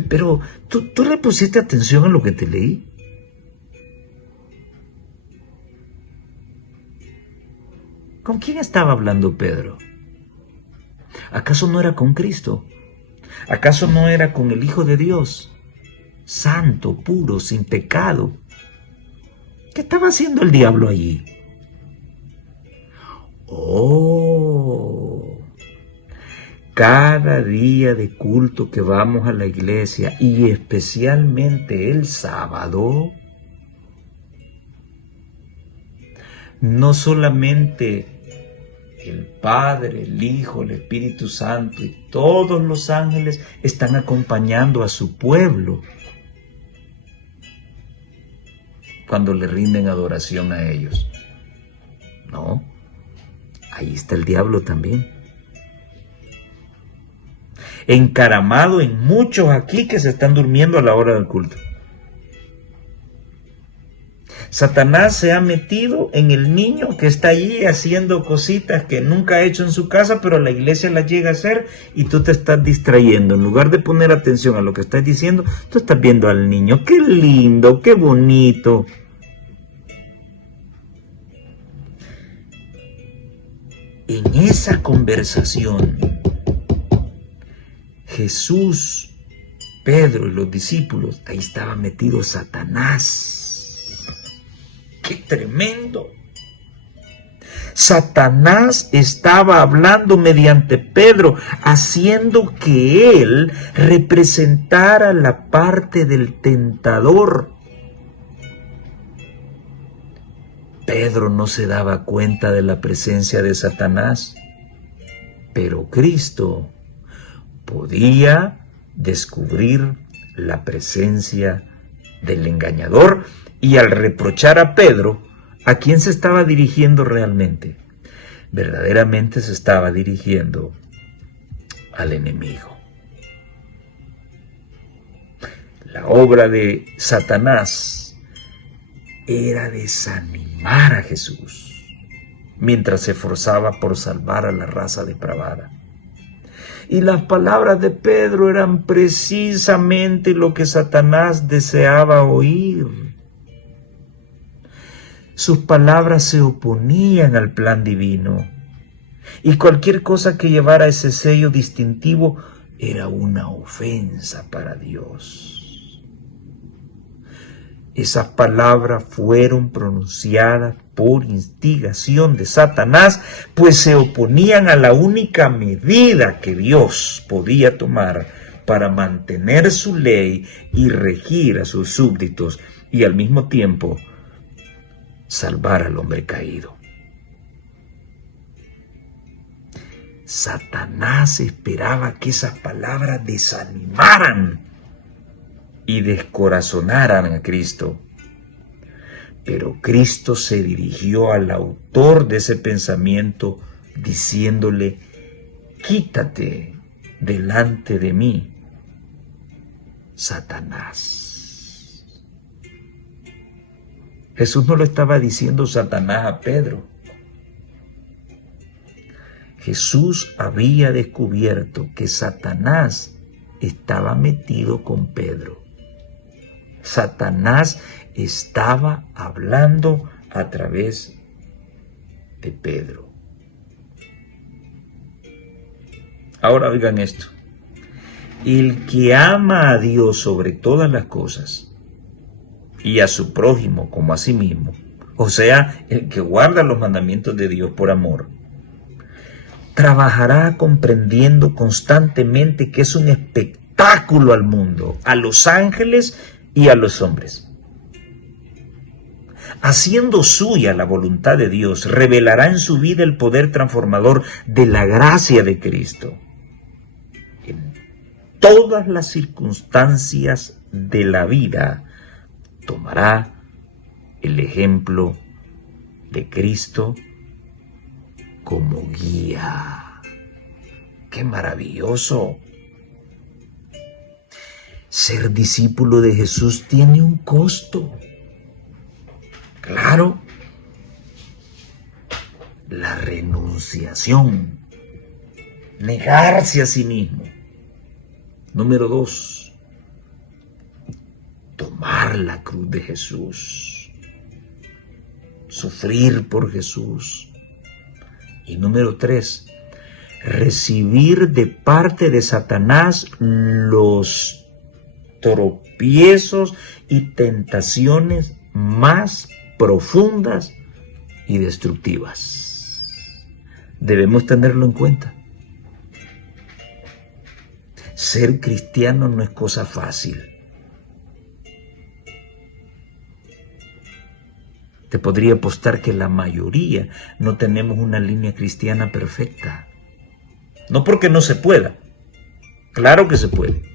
pero tú le pusiste atención a lo que te leí. ¿Con quién estaba hablando Pedro? ¿Acaso no era con Cristo? ¿Acaso no era con el Hijo de Dios? Santo, puro, sin pecado. ¿Qué estaba haciendo el diablo allí? Oh, cada día de culto que vamos a la iglesia y especialmente el sábado, no solamente el Padre, el Hijo, el Espíritu Santo y todos los ángeles están acompañando a su pueblo cuando le rinden adoración a ellos. No, ahí está el diablo también, encaramado en muchos aquí que se están durmiendo a la hora del culto. Satanás se ha metido en el niño que está allí haciendo cositas que nunca ha hecho en su casa, pero la iglesia las llega a hacer y tú te estás distrayendo. En lugar de poner atención a lo que estás diciendo, tú estás viendo al niño. ¡Qué lindo! ¡Qué bonito! en esa conversación, Jesús, Pedro y los discípulos, ahí estaba metido Satanás. ¡Qué tremendo! Satanás estaba hablando mediante Pedro, haciendo que él representara la parte del tentador. Pedro no se daba cuenta de la presencia de Satanás, pero Cristo podía descubrir la presencia del engañador, y al reprochar a Pedro, ¿a quién se estaba dirigiendo realmente? Verdaderamente se estaba dirigiendo al enemigo. La obra de Satanás era desanimar a Jesús mientras se esforzaba por salvar a la raza depravada. Y las palabras de Pedro eran precisamente lo que Satanás deseaba oír. Sus palabras se oponían al plan divino, y cualquier cosa que llevara ese sello distintivo era una ofensa para Dios. Esas palabras fueron pronunciadas por instigación de Satanás, pues se oponían a la única medida que Dios podía tomar para mantener su ley y regir a sus súbditos, y al mismo tiempo salvar al hombre caído. Satanás esperaba que esas palabras desanimaran y descorazonaran a Cristo. Pero Cristo se dirigió al autor de ese pensamiento diciéndole: quítate delante de mí, Satanás. Jesús no lo estaba diciendo Satanás a Pedro. Jesús había descubierto que Satanás estaba metido con Pedro. Satanás estaba hablando a través de Pedro. Ahora oigan esto: el que ama a Dios sobre todas las cosas y a su prójimo como a sí mismo, o sea, el que guarda los mandamientos de Dios por amor, trabajará comprendiendo constantemente que es un espectáculo al mundo, a los ángeles y a los hombres. Haciendo suya la voluntad de Dios, revelará en su vida el poder transformador de la gracia de Cristo. En todas las circunstancias de la vida, tomará el ejemplo de Cristo como guía. ¡Qué maravilloso! Ser discípulo de Jesús tiene un costo. Claro, la renunciación, negarse a sí mismo. Número 2, tomar la cruz de Jesús, sufrir por Jesús. Y número 3, recibir de parte de Satanás los tropiezos y tentaciones más profundas y destructivas. Debemos tenerlo en cuenta. Ser cristiano no es cosa fácil. Te podría apostar que la mayoría no tenemos una línea cristiana perfecta. No porque no se pueda. Claro que se puede.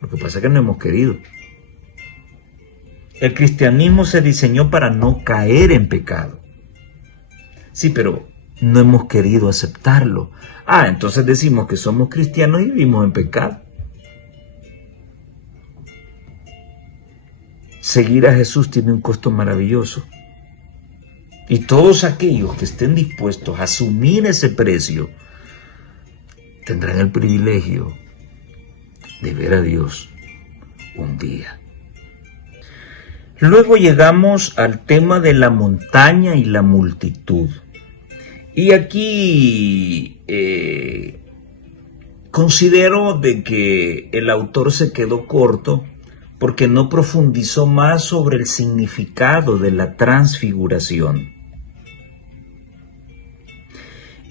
Lo que pasa es que no hemos querido. El cristianismo se diseñó para no caer en pecado. Sí, pero no hemos querido aceptarlo. Entonces decimos que somos cristianos y vivimos en pecado. Seguir a Jesús tiene un costo maravilloso. Y todos aquellos que estén dispuestos a asumir ese precio tendrán el privilegio de ver a Dios un día. Luego llegamos al tema de la montaña y la multitud. Y aquí considero de que el autor se quedó corto porque no profundizó más sobre el significado de la transfiguración.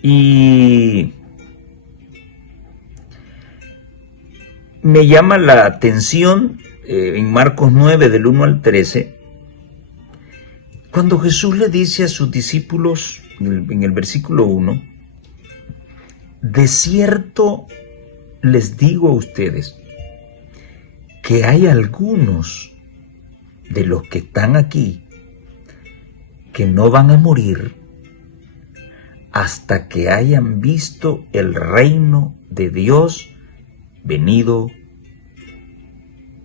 Y me llama la atención en Marcos 9 del 1 al 13, cuando Jesús le dice a sus discípulos en el versículo 1, de cierto les digo a ustedes que hay algunos de los que están aquí que no van a morir hasta que hayan visto el reino de Dios venido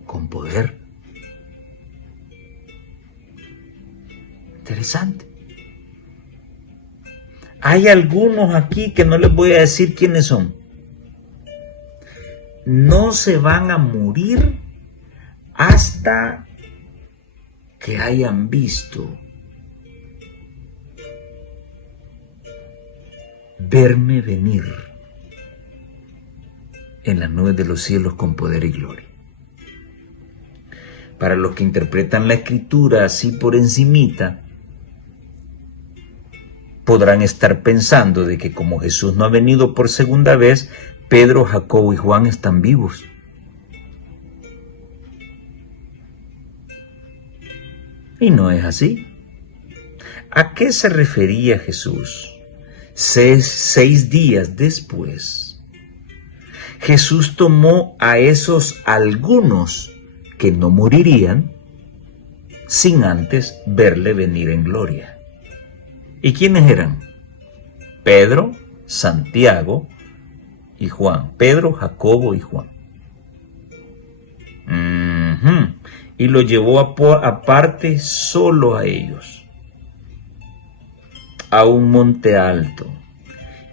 con poder. Interesante. Hay algunos aquí que no les voy a decir quiénes son. No se van a morir hasta que hayan visto verme venir en las nubes de los cielos con poder y gloria. Para los que interpretan la escritura así por encimita, podrán estar pensando de que como Jesús no ha venido por segunda vez, Pedro, Jacobo y Juan están vivos. Y no es así. ¿A qué se refería Jesús? 6 días después, Jesús tomó a esos algunos que no morirían sin antes verle venir en gloria. ¿Y quiénes eran? Pedro, Santiago y Juan. Pedro, Jacobo y Juan. Y lo llevó aparte solo a ellos, a un monte alto.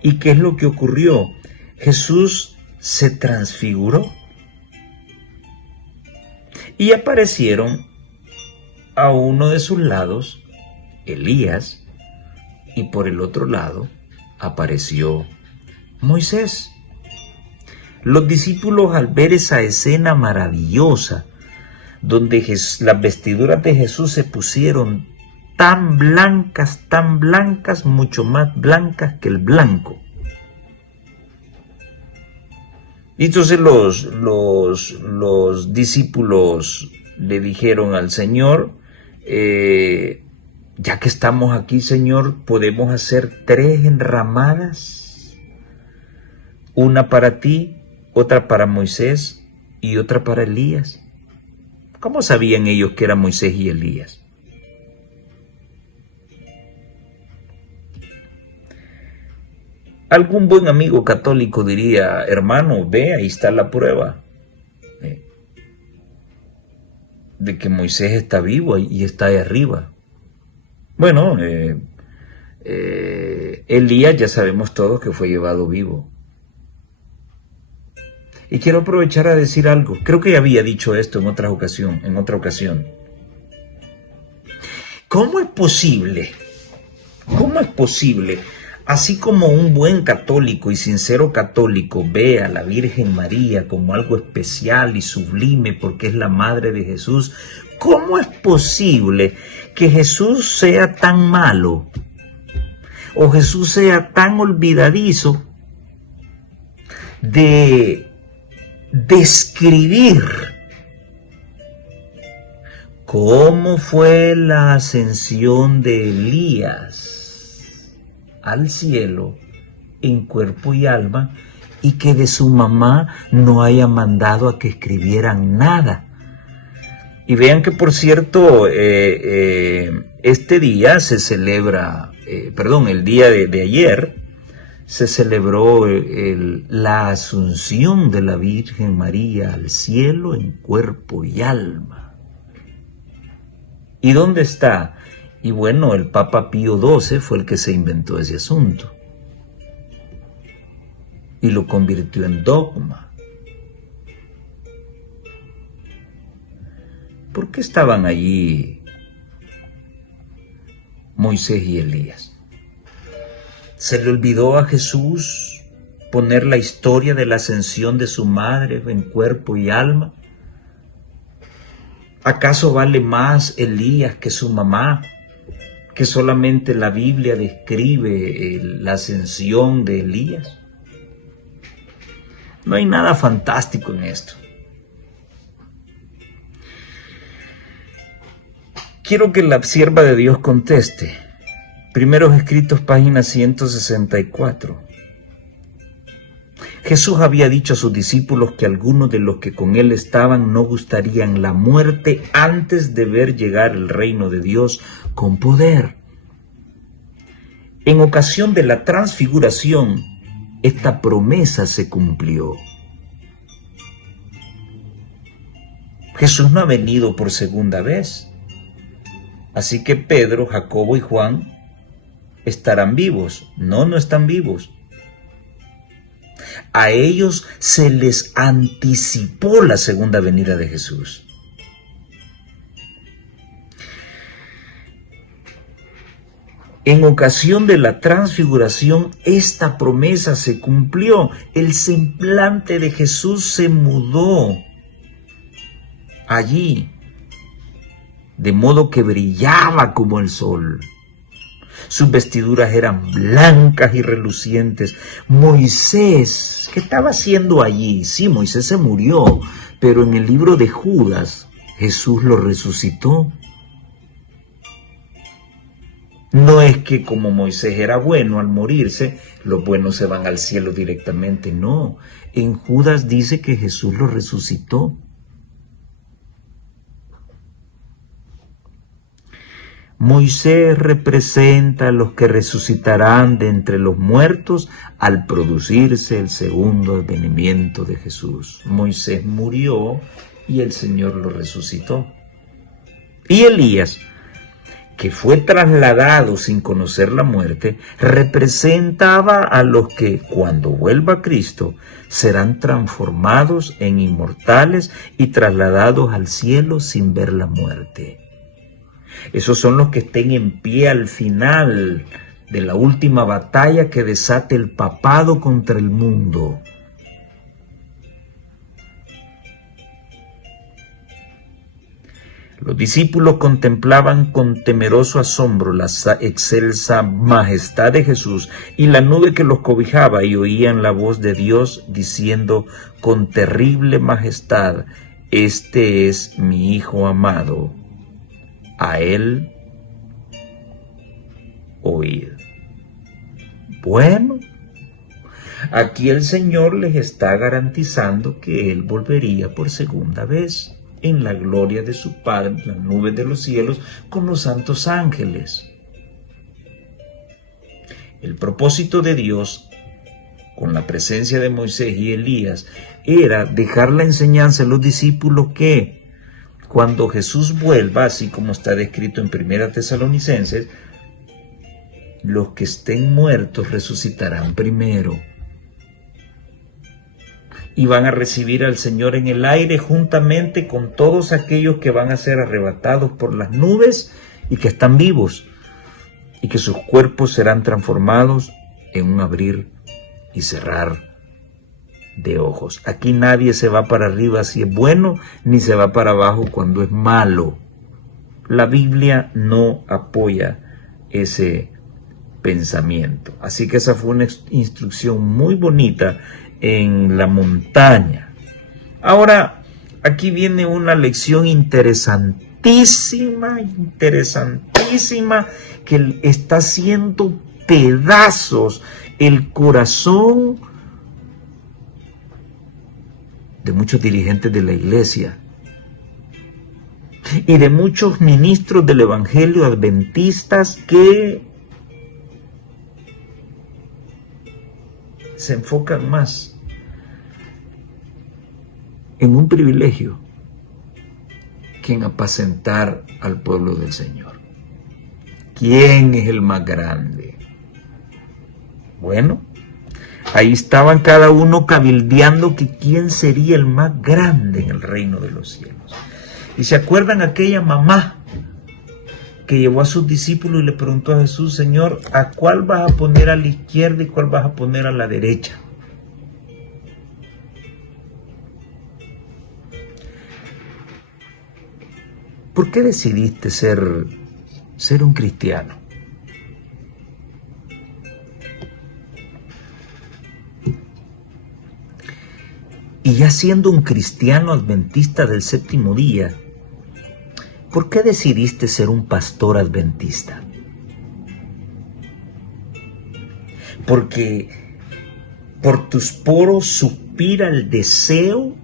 ¿Y qué es lo que ocurrió? Jesús se transfiguró y aparecieron a uno de sus lados Elías y por el otro lado apareció Moisés. Los discípulos, al ver esa escena maravillosa donde las vestiduras de Jesús se pusieron tan blancas, mucho más blancas que el blanco. Y entonces los discípulos le dijeron al Señor, ya que estamos aquí, Señor, ¿podemos hacer 3 enramadas? Una para ti, otra para Moisés y otra para Elías. ¿Cómo sabían ellos que era Moisés y Elías? Algún buen amigo católico diría, hermano, ve, ahí está la prueba de que Moisés está vivo y está ahí arriba. Bueno, Elías ya sabemos todos que fue llevado vivo. Y quiero aprovechar a decir algo. Creo que ya había dicho esto en otra ocasión. ¿Cómo es posible? Así como un buen católico y sincero católico ve a la Virgen María como algo especial y sublime porque es la madre de Jesús, ¿cómo es posible que Jesús sea tan malo o Jesús sea tan olvidadizo de describir cómo fue la ascensión de Elías al cielo en cuerpo y alma y que de su mamá no haya mandado a que escribieran nada? Y vean que, por cierto, este día se celebra, el día de ayer, se celebró la asunción de la Virgen María al cielo en cuerpo y alma. ¿Y dónde está? Y bueno, el Papa Pío XII fue el que se inventó ese asunto y lo convirtió en dogma. ¿Por qué estaban allí Moisés y Elías? ¿Se le olvidó a Jesús poner la historia de la ascensión de su madre en cuerpo y alma? ¿Acaso vale más Elías que su mamá, que solamente la Biblia describe la ascensión de Elías? No hay nada fantástico en esto. Quiero que la sierva de Dios conteste. Primeros Escritos, página 164. Jesús había dicho a sus discípulos que algunos de los que con él estaban no gustarían la muerte antes de ver llegar el reino de Dios con poder. En ocasión de la transfiguración, esta promesa se cumplió. Jesús no ha venido por segunda vez. Así que Pedro, Jacobo y Juan estarán vivos. No están vivos. A ellos se les anticipó la segunda venida de Jesús. En ocasión de la transfiguración, esta promesa se cumplió. El semblante de Jesús se mudó allí, de modo que brillaba como el sol. Sus vestiduras eran blancas y relucientes. Moisés, ¿qué estaba haciendo allí? Sí, Moisés se murió, pero en el libro de Judas, Jesús lo resucitó. No es que como Moisés era bueno al morirse, los buenos se van al cielo directamente, no. En Judas dice que Jesús lo resucitó. Moisés representa a los que resucitarán de entre los muertos al producirse el segundo advenimiento de Jesús. Moisés murió y el Señor lo resucitó. Y Elías, que fue trasladado sin conocer la muerte, representaba a los que, cuando vuelva Cristo, serán transformados en inmortales y trasladados al cielo sin ver la muerte. Esos son los que estén en pie al final de la última batalla que desate el papado contra el mundo. Los discípulos contemplaban con temeroso asombro la excelsa majestad de Jesús y la nube que los cobijaba, y oían la voz de Dios diciendo con terrible majestad: Este es mi Hijo amado, a él oíd. Bueno, aquí el Señor les está garantizando que Él volvería por segunda vez en la gloria de su Padre, en las nubes de los cielos, con los santos ángeles. El propósito de Dios, con la presencia de Moisés y Elías, era dejar la enseñanza a los discípulos que, cuando Jesús vuelva, así como está descrito en 1 Tesalonicenses, los que estén muertos resucitarán primero y van a recibir al Señor en el aire juntamente con todos aquellos que van a ser arrebatados por las nubes y que están vivos, y que sus cuerpos serán transformados en un abrir y cerrar de ojos. Aquí nadie se va para arriba si es bueno, ni se va para abajo cuando es malo. La Biblia no apoya ese pensamiento. Así que esa fue una instrucción muy bonita en la montaña. Ahora, aquí viene una lección interesantísima, que está haciendo pedazos el corazón de muchos dirigentes de la iglesia y de muchos ministros del evangelio adventistas que se enfocan más en un privilegio que en apacentar al pueblo del Señor. ¿Quién es el más grande? Bueno, ahí estaban cada uno cabildeando que quién sería el más grande en el reino de los cielos. ¿Y se acuerdan aquella mamá que llevó a sus discípulos y le preguntó a Jesús: Señor, ¿a cuál vas a poner a la izquierda y cuál vas a poner a la derecha? ¿Por qué decidiste ser un cristiano? Y ya siendo un cristiano adventista del séptimo día, ¿por qué decidiste ser un pastor adventista? Porque por tus poros suspira el deseo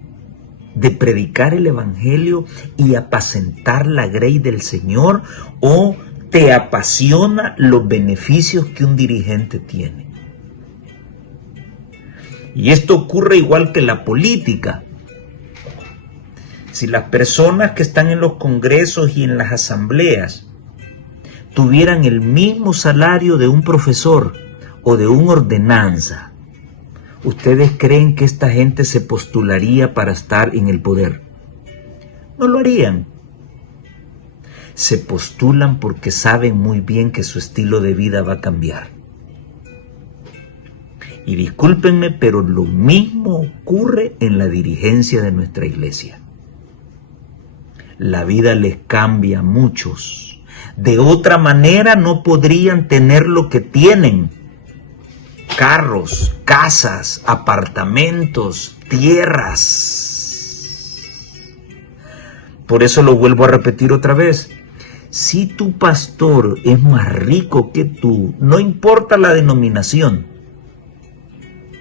de predicar el evangelio y apacentar la grey del Señor, o te apasiona los beneficios que un dirigente tiene. Y esto ocurre igual que la política. Si las personas que están en los congresos y en las asambleas tuvieran el mismo salario de un profesor o de un ordenanza, ¿ustedes creen que esta gente se postularía para estar en el poder? No lo harían. Se postulan porque saben muy bien que su estilo de vida va a cambiar. Y discúlpenme, pero lo mismo ocurre en la dirigencia de nuestra iglesia. La vida les cambia a muchos. De otra manera no podrían tener lo que tienen: carros, casas, apartamentos, tierras. Por eso lo vuelvo a repetir otra vez: si tu pastor es más rico que tú, no importa la denominación,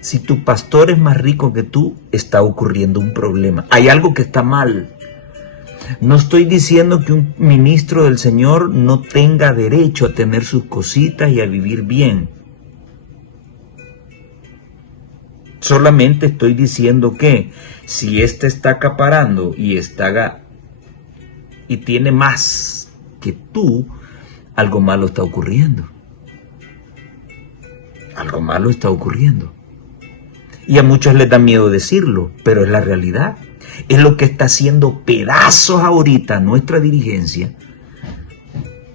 si tu pastor es más rico que tú, está ocurriendo un problema. Hay algo que está mal. No estoy diciendo que un ministro del Señor no tenga derecho a tener sus cositas y a vivir bien. Solamente estoy diciendo que si éste está acaparando y tiene más que tú, algo malo está ocurriendo. Algo malo está ocurriendo. Y a muchos les da miedo decirlo, pero es la realidad. Es lo que está haciendo pedazos ahorita nuestra dirigencia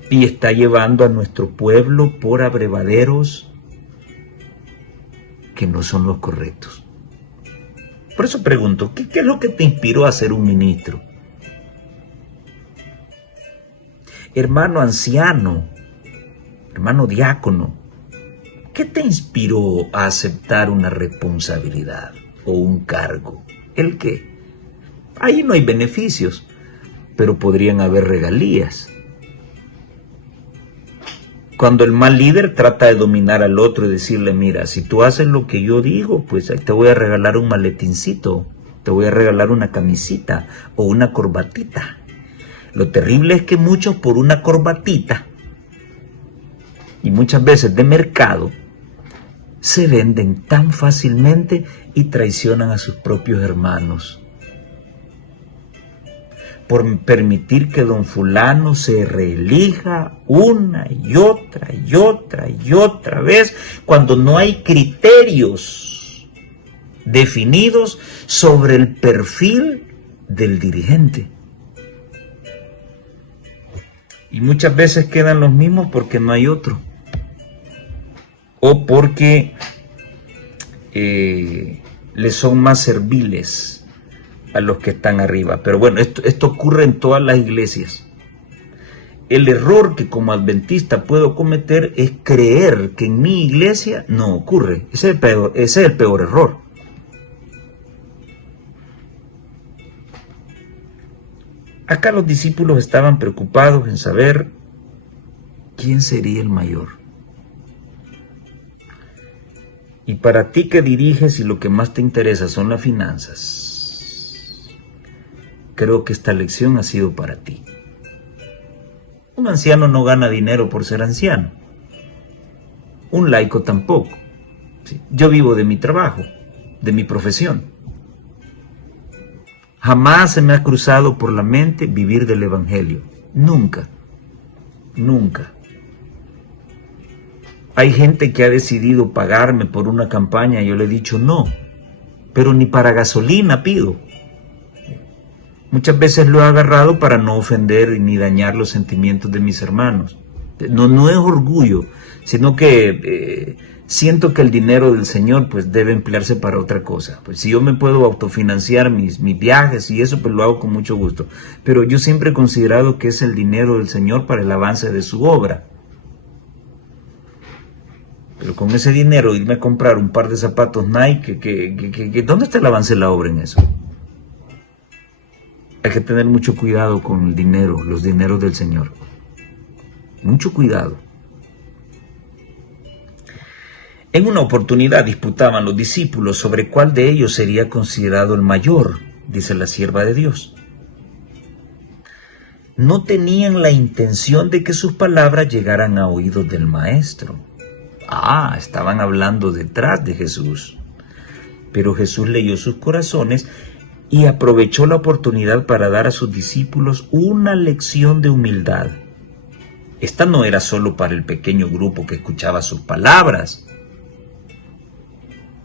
y está llevando a nuestro pueblo por abrevaderos que no son los correctos. Por eso pregunto, ¿qué es lo que te inspiró a ser un ministro? Hermano anciano, hermano diácono, ¿qué te inspiró a aceptar una responsabilidad o un cargo? ¿El qué? Ahí no hay beneficios, pero podrían haber regalías. Cuando el mal líder trata de dominar al otro y decirle: mira, si tú haces lo que yo digo, pues te voy a regalar un maletincito, te voy a regalar una camisita o una corbatita. Lo terrible es que muchos por una corbatita, y muchas veces de mercado, se venden tan fácilmente y traicionan a sus propios hermanos por permitir que don fulano se reelija una y otra y otra y otra vez, cuando no hay criterios definidos sobre el perfil del dirigente. Y muchas veces quedan los mismos porque no hay otro, o porque les son más serviles a los que están arriba. Pero bueno, esto ocurre en todas las iglesias. El error que como adventista puedo cometer es creer que en mi iglesia no ocurre. Ese es el peor error. Acá los discípulos estaban preocupados en saber quién sería el mayor. Y para ti que diriges y lo que más te interesa son las finanzas, creo que esta lección ha sido para ti. Un anciano no gana dinero por ser anciano. Un laico tampoco. ¿Sí? Yo vivo de mi trabajo, de mi profesión. Jamás se me ha cruzado por la mente vivir del evangelio. Nunca. Nunca. Hay gente que ha decidido pagarme por una campaña y yo le he dicho no, pero ni para gasolina pido. Muchas veces lo he agarrado para no ofender ni dañar los sentimientos de mis hermanos. No es orgullo, sino que siento que el dinero del Señor pues debe emplearse para otra cosa. Pues si yo me puedo autofinanciar mis viajes y eso, pues lo hago con mucho gusto. Pero yo siempre he considerado que es el dinero del Señor para el avance de su obra. Pero con ese dinero irme a comprar un par de zapatos Nike, ¿dónde está el avance de la obra en eso? Hay que tener mucho cuidado con el dinero, los dineros del Señor. Mucho cuidado. En una oportunidad disputaban los discípulos sobre cuál de ellos sería considerado el mayor, dice la sierva de Dios. No tenían la intención de que sus palabras llegaran a oídos del maestro. Estaban hablando detrás de Jesús. Pero Jesús leyó sus corazones y aprovechó la oportunidad para dar a sus discípulos una lección de humildad. Esta no era solo para el pequeño grupo que escuchaba sus palabras,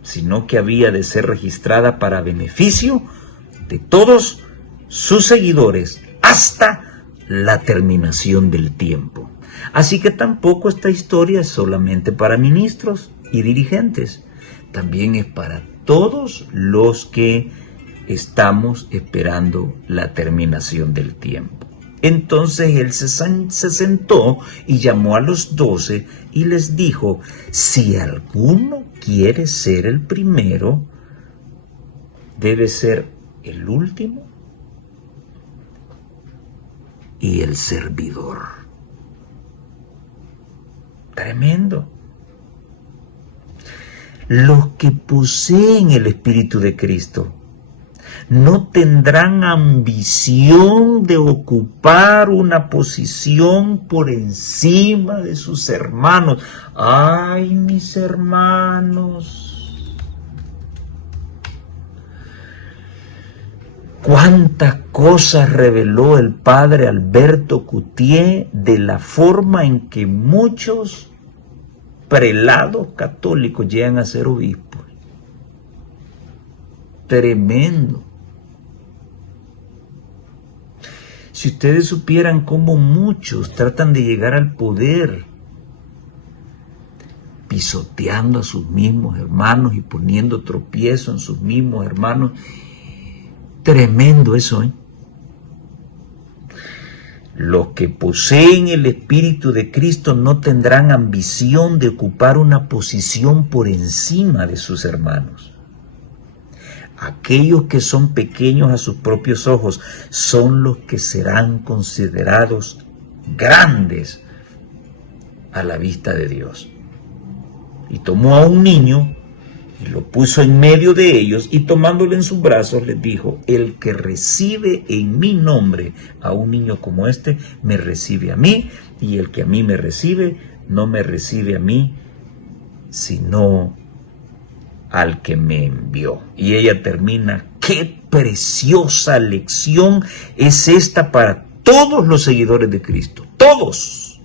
sino que había de ser registrada para beneficio de todos sus seguidores hasta la terminación del tiempo. Así que tampoco esta historia es solamente para ministros y dirigentes, también es para todos los que estamos esperando la terminación del tiempo. Entonces él se sentó y llamó a los 12 y les dijo: si alguno quiere ser el primero, debe ser el último y el servidor. Tremendo. Los que poseen el Espíritu de Cristo no tendrán ambición de ocupar una posición por encima de sus hermanos. ¡Ay, mis hermanos! Cuántas cosas reveló el padre Alberto Coutier de la forma en que muchos prelados católicos llegan a ser obispos. Tremendo. Si ustedes supieran cómo muchos tratan de llegar al poder pisoteando a sus mismos hermanos y poniendo tropiezo en sus mismos hermanos. Tremendo eso, ¿eh? Los que poseen el Espíritu de Cristo no tendrán ambición de ocupar una posición por encima de sus hermanos. Aquellos que son pequeños a sus propios ojos son los que serán considerados grandes a la vista de Dios. Y tomó a un niño y lo puso en medio de ellos, y tomándolo en sus brazos les dijo: el que recibe en mi nombre a un niño como este, me recibe a mí, y el que a mí me recibe, no me recibe a mí, sino al que me envió. Y ella termina: qué preciosa lección es esta para todos los seguidores de Cristo. Todos.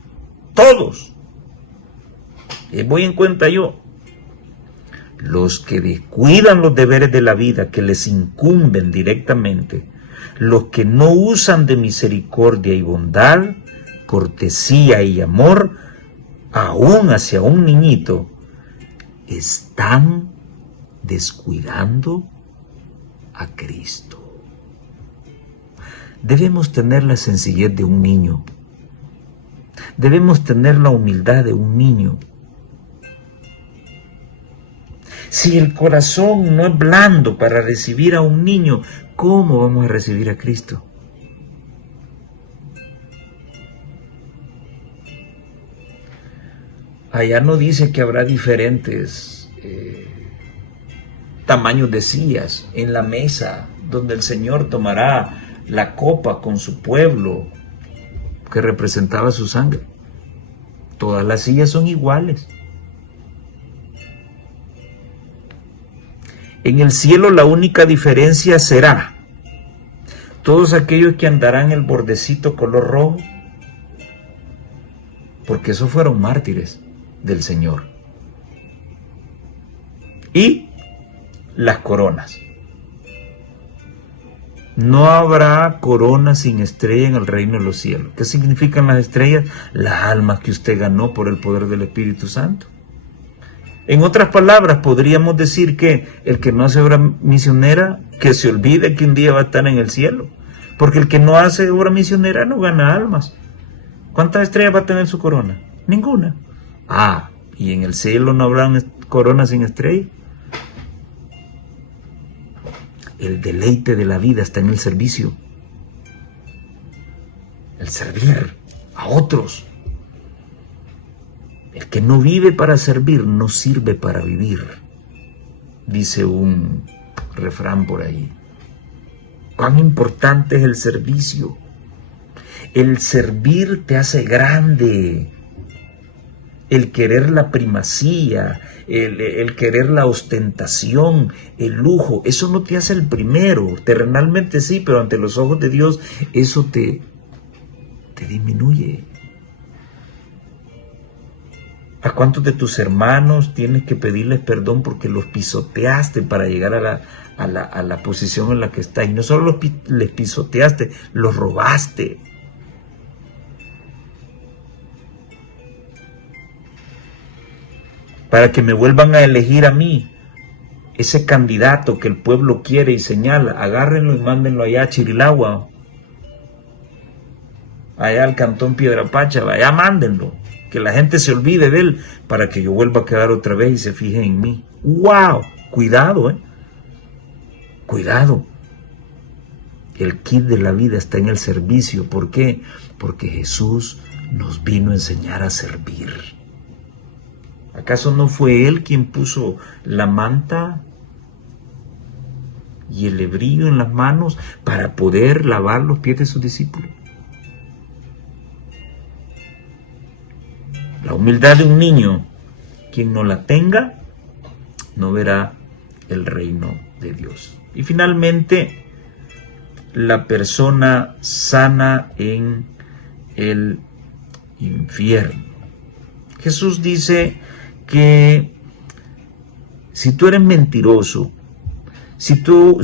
Voy en cuenta yo. Los que descuidan los deberes de la vida que les incumben directamente, los que no usan de misericordia y bondad, cortesía y amor, aún hacia un niñito, están descuidando a Cristo. Debemos tener la sencillez de un niño. Debemos tener la humildad de un niño. Si el corazón no es blando para recibir a un niño, ¿cómo vamos a recibir a Cristo? Allá no dice que habrá diferentes tamaños de sillas en la mesa donde el Señor tomará la copa con su pueblo que representaba su sangre. Todas las sillas son iguales. En el cielo la única diferencia será todos aquellos que andarán el bordecito color rojo, porque esos fueron mártires del Señor, y las coronas. No habrá corona sin estrella en el reino de los cielos. ¿Qué significan las estrellas? Las almas que usted ganó por el poder del Espíritu Santo. En otras palabras, podríamos decir que el que no hace obra misionera, que se olvide que un día va a estar en el cielo. Porque el que no hace obra misionera no gana almas. ¿Cuántas estrellas va a tener su corona? Ninguna. Ah, ¿y en el cielo no habrán coronas sin estrella? El deleite de la vida está en el servicio. El servir a otros. El que no vive para servir, no sirve para vivir. Dice un refrán por ahí. Cuán importante es el servicio. El servir te hace grande. El querer la primacía, el querer la ostentación, el lujo, eso no te hace el primero. Terrenalmente sí, pero ante los ojos de Dios eso te disminuye. ¿A cuántos de tus hermanos tienes que pedirles perdón porque los pisoteaste para llegar a la posición en la que estás? Y no solo les pisoteaste, los robaste. Para que me vuelvan a elegir a mí, ese candidato que el pueblo quiere y señala, agárrenlo y mándenlo allá a Chirilagua, allá al cantón Piedrapacha, allá mándenlo, que la gente se olvide de él, para que yo vuelva a quedar otra vez y se fije en mí. ¡Wow! Cuidado, Cuidado. El kit de la vida está en el servicio. ¿Por qué? Porque Jesús nos vino a enseñar a servir. ¿Acaso no fue Él quien puso la manta y el hebrillo en las manos para poder lavar los pies de sus discípulos? La humildad de un niño, quien no la tenga, no verá el reino de Dios. Y finalmente, la persona sana en el infierno. Jesús dice que si tú eres mentiroso, si tú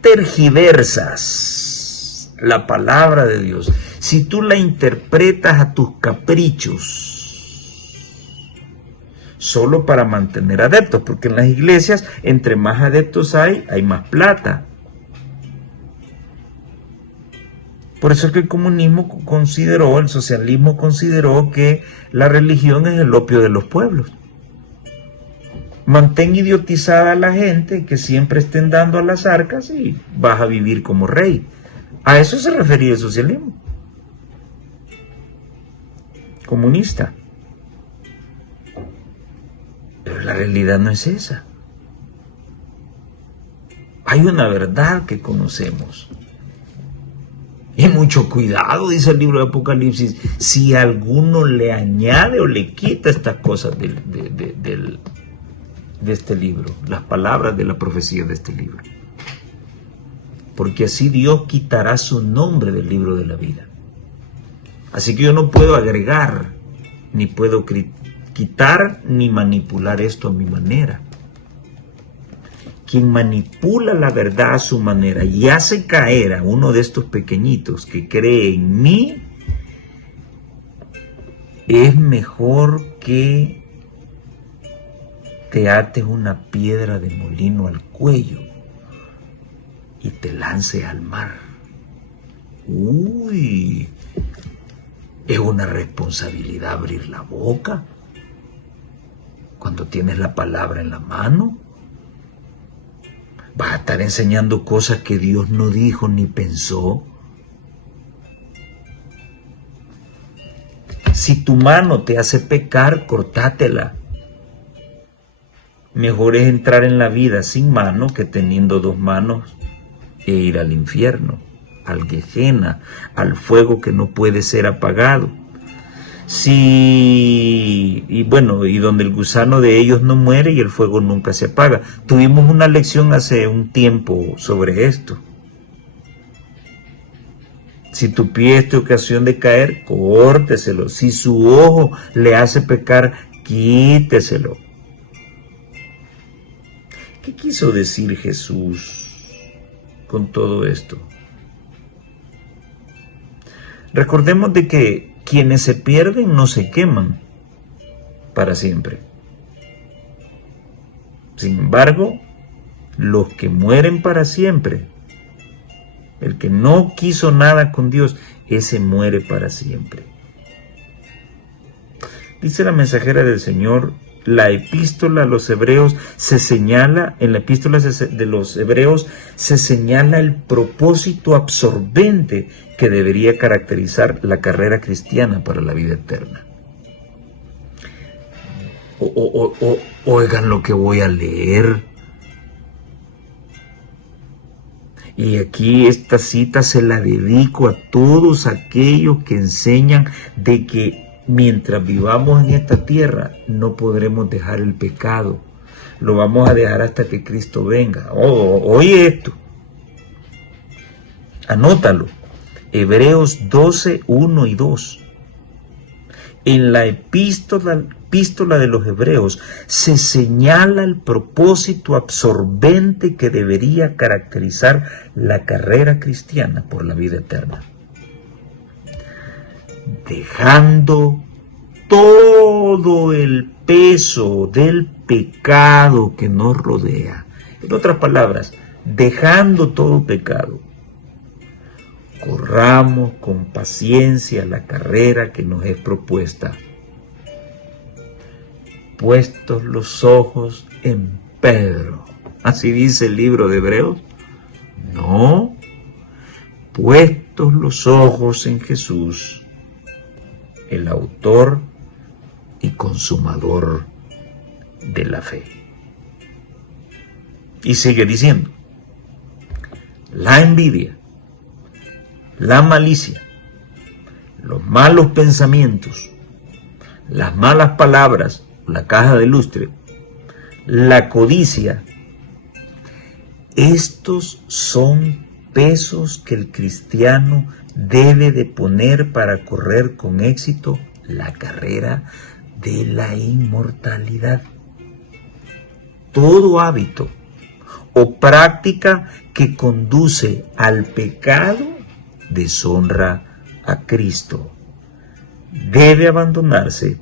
tergiversas la palabra de Dios, si tú la interpretas a tus caprichos, solo para mantener adeptos, porque en las iglesias, entre más adeptos hay más plata. Por eso es que el comunismo consideró, el socialismo consideró que la religión es el opio de los pueblos. Mantén idiotizada a la gente, que siempre estén dando a las arcas y vas a vivir como rey. A eso se refería el socialismo comunista. Pero la realidad no es esa. Hay una verdad que conocemos. Y mucho cuidado, dice el libro de Apocalipsis, si alguno le añade o le quita estas cosas de este libro, las palabras de la profecía de este libro. Porque así Dios quitará su nombre del libro de la vida. Así que yo no puedo agregar, ni puedo quitar, ni manipular esto a mi manera. Quien manipula la verdad a su manera y hace caer a uno de estos pequeñitos que cree en mí, es mejor que te ates una piedra de molino al cuello y te lances al mar. Uy, es una responsabilidad abrir la boca cuando tienes la palabra en la mano. Vas a estar enseñando cosas que Dios no dijo ni pensó. Si tu mano te hace pecar, cortátela. Mejor es entrar en la vida sin mano que teniendo dos manos e ir al infierno, al Gehenna, al fuego que no puede ser apagado. Y donde el gusano de ellos no muere y el fuego nunca se apaga. Tuvimos una lección hace un tiempo sobre esto. Si tu pie es tu ocasión de caer, córteselo. Si su ojo le hace pecar, quíteselo. ¿Qué quiso decir Jesús? Jesús quiso decir que con todo esto? Recordemos de que quienes se pierden no se queman para siempre. Sin embargo, los que mueren para siempre, el que no quiso nada con Dios, ese muere para siempre. Dice la mensajera del Señor, la epístola a los hebreos se señala, en la epístola de los hebreos se señala el propósito absorbente que debería caracterizar la carrera cristiana para la vida eterna. Oigan lo que voy a leer. Y aquí esta cita se la dedico a todos aquellos que enseñan de que mientras vivamos en esta tierra no podremos dejar el pecado. Lo vamos a dejar hasta que Cristo venga. Oye esto. Anótalo. Hebreos 12, 1 y 2. En la epístola de los hebreos se señala el propósito absorbente que debería caracterizar la carrera cristiana por la vida eterna. Dejando todo el peso del pecado que nos rodea. En otras palabras, dejando todo pecado, corramos con paciencia la carrera que nos es propuesta, puestos los ojos en Pedro. ¿Así dice el libro de Hebreos? No, puestos los ojos en Jesús, el autor y consumador de la fe. Y sigue diciendo, la envidia, la malicia, los malos pensamientos, las malas palabras, la caja de lustre, la codicia, estos son pesos que el cristiano debe de poner para correr con éxito la carrera de la inmortalidad. Todo hábito o práctica que conduce al pecado deshonra a Cristo. Debe abandonarse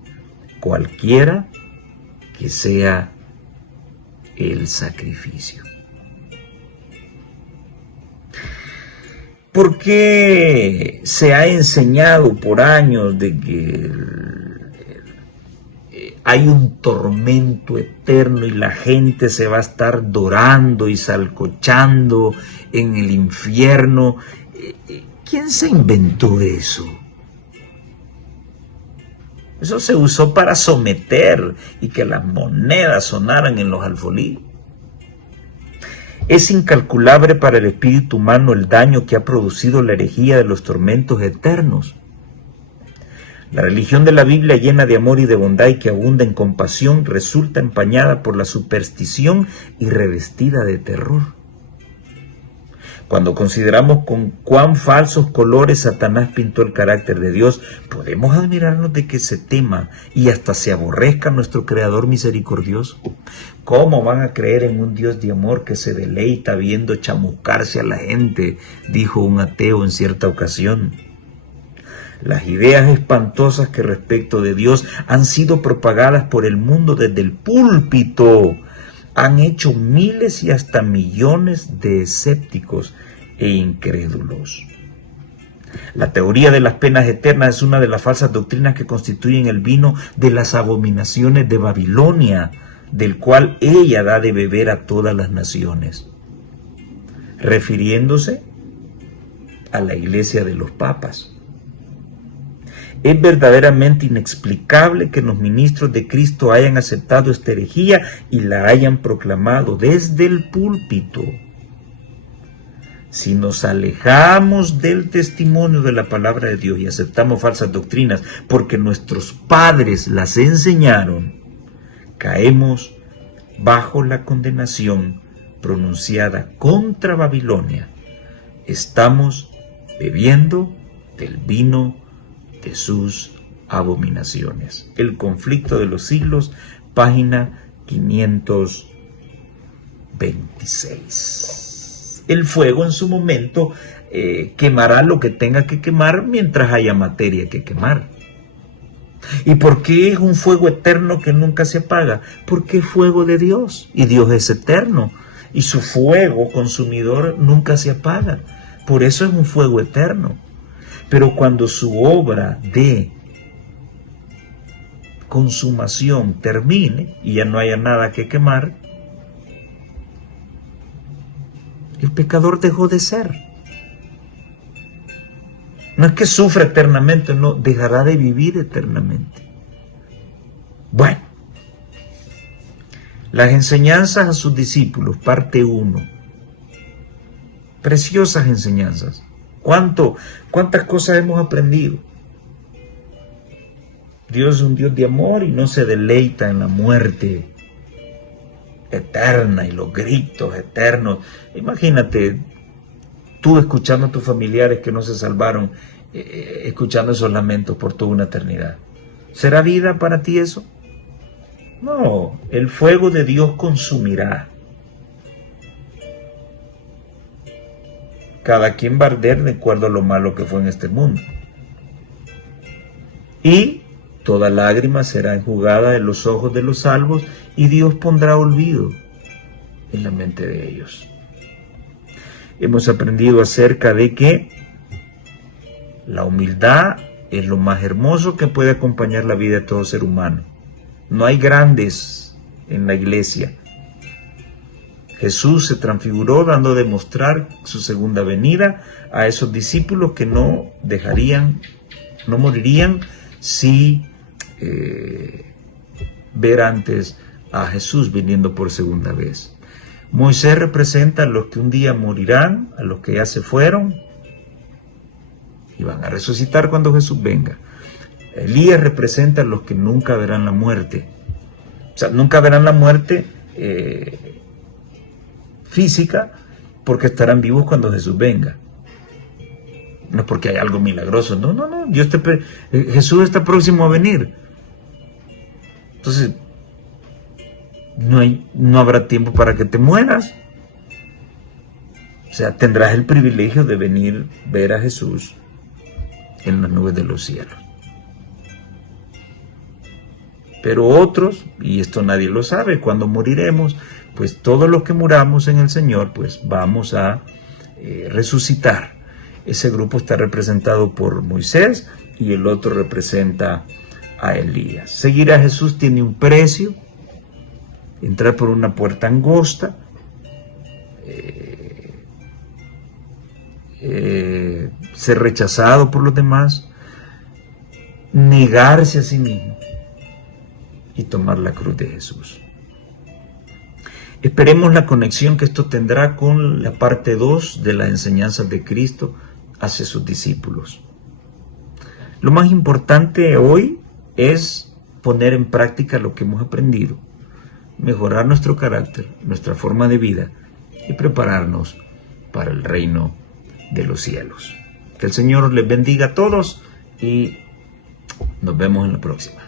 cualquiera que sea el sacrificio. ¿Por qué se ha enseñado por años de que hay un tormento eterno y la gente se va a estar dorando y salcochando en el infierno? ¿Quién se inventó eso? Eso se usó para someter y que las monedas sonaran en los alfolí. Es incalculable para el espíritu humano el daño que ha producido la herejía de los tormentos eternos. La religión de la Biblia, llena de amor y de bondad y que abunda en compasión, resulta empañada por la superstición y revestida de terror. Cuando consideramos con cuán falsos colores Satanás pintó el carácter de Dios, podemos admirarnos de que se tema y hasta se aborrezca nuestro Creador misericordioso. ¿Cómo van a creer en un Dios de amor que se deleita viendo chamuscarse a la gente?, dijo un ateo en cierta ocasión. Las ideas espantosas que respecto de Dios han sido propagadas por el mundo desde el púlpito han hecho miles y hasta millones de escépticos e incrédulos. La teoría de las penas eternas es una de las falsas doctrinas que constituyen el vino de las abominaciones de Babilonia, del cual ella da de beber a todas las naciones, refiriéndose a la iglesia de los papas. Es verdaderamente inexplicable que los ministros de Cristo hayan aceptado esta herejía y la hayan proclamado desde el púlpito. Si nos alejamos del testimonio de la palabra de Dios y aceptamos falsas doctrinas porque nuestros padres las enseñaron, caemos bajo la condenación pronunciada contra Babilonia. Estamos bebiendo del vino de sus abominaciones. El conflicto de los siglos, página 526. el fuego en su momento quemará lo que tenga que quemar mientras haya materia que quemar. ¿Y por qué es un fuego eterno que nunca se apaga? Porque es fuego de Dios y Dios es eterno y su fuego consumidor nunca se apaga. Por eso es un fuego eterno. Pero cuando su obra de consumación termine y ya no haya nada que quemar, el pecador dejó de ser. No es que sufra eternamente, no, dejará de vivir eternamente. Bueno, las enseñanzas a sus discípulos, parte 1. Preciosas enseñanzas. ¿Cuántas cosas hemos aprendido? Dios es un Dios de amor y no se deleita en la muerte eterna y los gritos eternos. Imagínate tú escuchando a tus familiares que no se salvaron, escuchando esos lamentos por toda una eternidad. ¿Será vida para ti eso? No, el fuego de Dios consumirá. Cada quien va a arder de acuerdo a lo malo que fue en este mundo. Y toda lágrima será enjugada de los ojos de los salvos y Dios pondrá olvido en la mente de ellos. Hemos aprendido acerca de que la humildad es lo más hermoso que puede acompañar la vida de todo ser humano. No hay grandes en la iglesia. Jesús se transfiguró dando a demostrar su segunda venida a esos discípulos que no morirían si ver antes a Jesús viniendo por segunda vez. Moisés representa a los que un día morirán, a los que ya se fueron y van a resucitar cuando Jesús venga. Elías representa a los que nunca verán la muerte. O sea, nunca verán la muerte física porque estarán vivos cuando Jesús venga. No es porque hay algo milagroso. No. Jesús está próximo a venir. Entonces, no habrá tiempo para que te mueras. O sea, tendrás el privilegio de venir a ver a Jesús en las nubes de los cielos. Pero otros, y esto nadie lo sabe, cuando moriremos, pues todos los que muramos en el Señor, pues vamos a resucitar. Ese grupo está representado por Moisés y el otro representa a Elías. Seguir a Jesús tiene un precio. Entrar por una puerta angosta, ser rechazado por los demás, negarse a sí mismo y tomar la cruz de Jesús. Esperemos la conexión que esto tendrá con la parte 2 de las enseñanzas de Cristo hacia sus discípulos. Lo más importante hoy es poner en práctica lo que hemos aprendido, mejorar nuestro carácter, nuestra forma de vida y prepararnos para el reino de los cielos. Que el Señor les bendiga a todos y nos vemos en la próxima.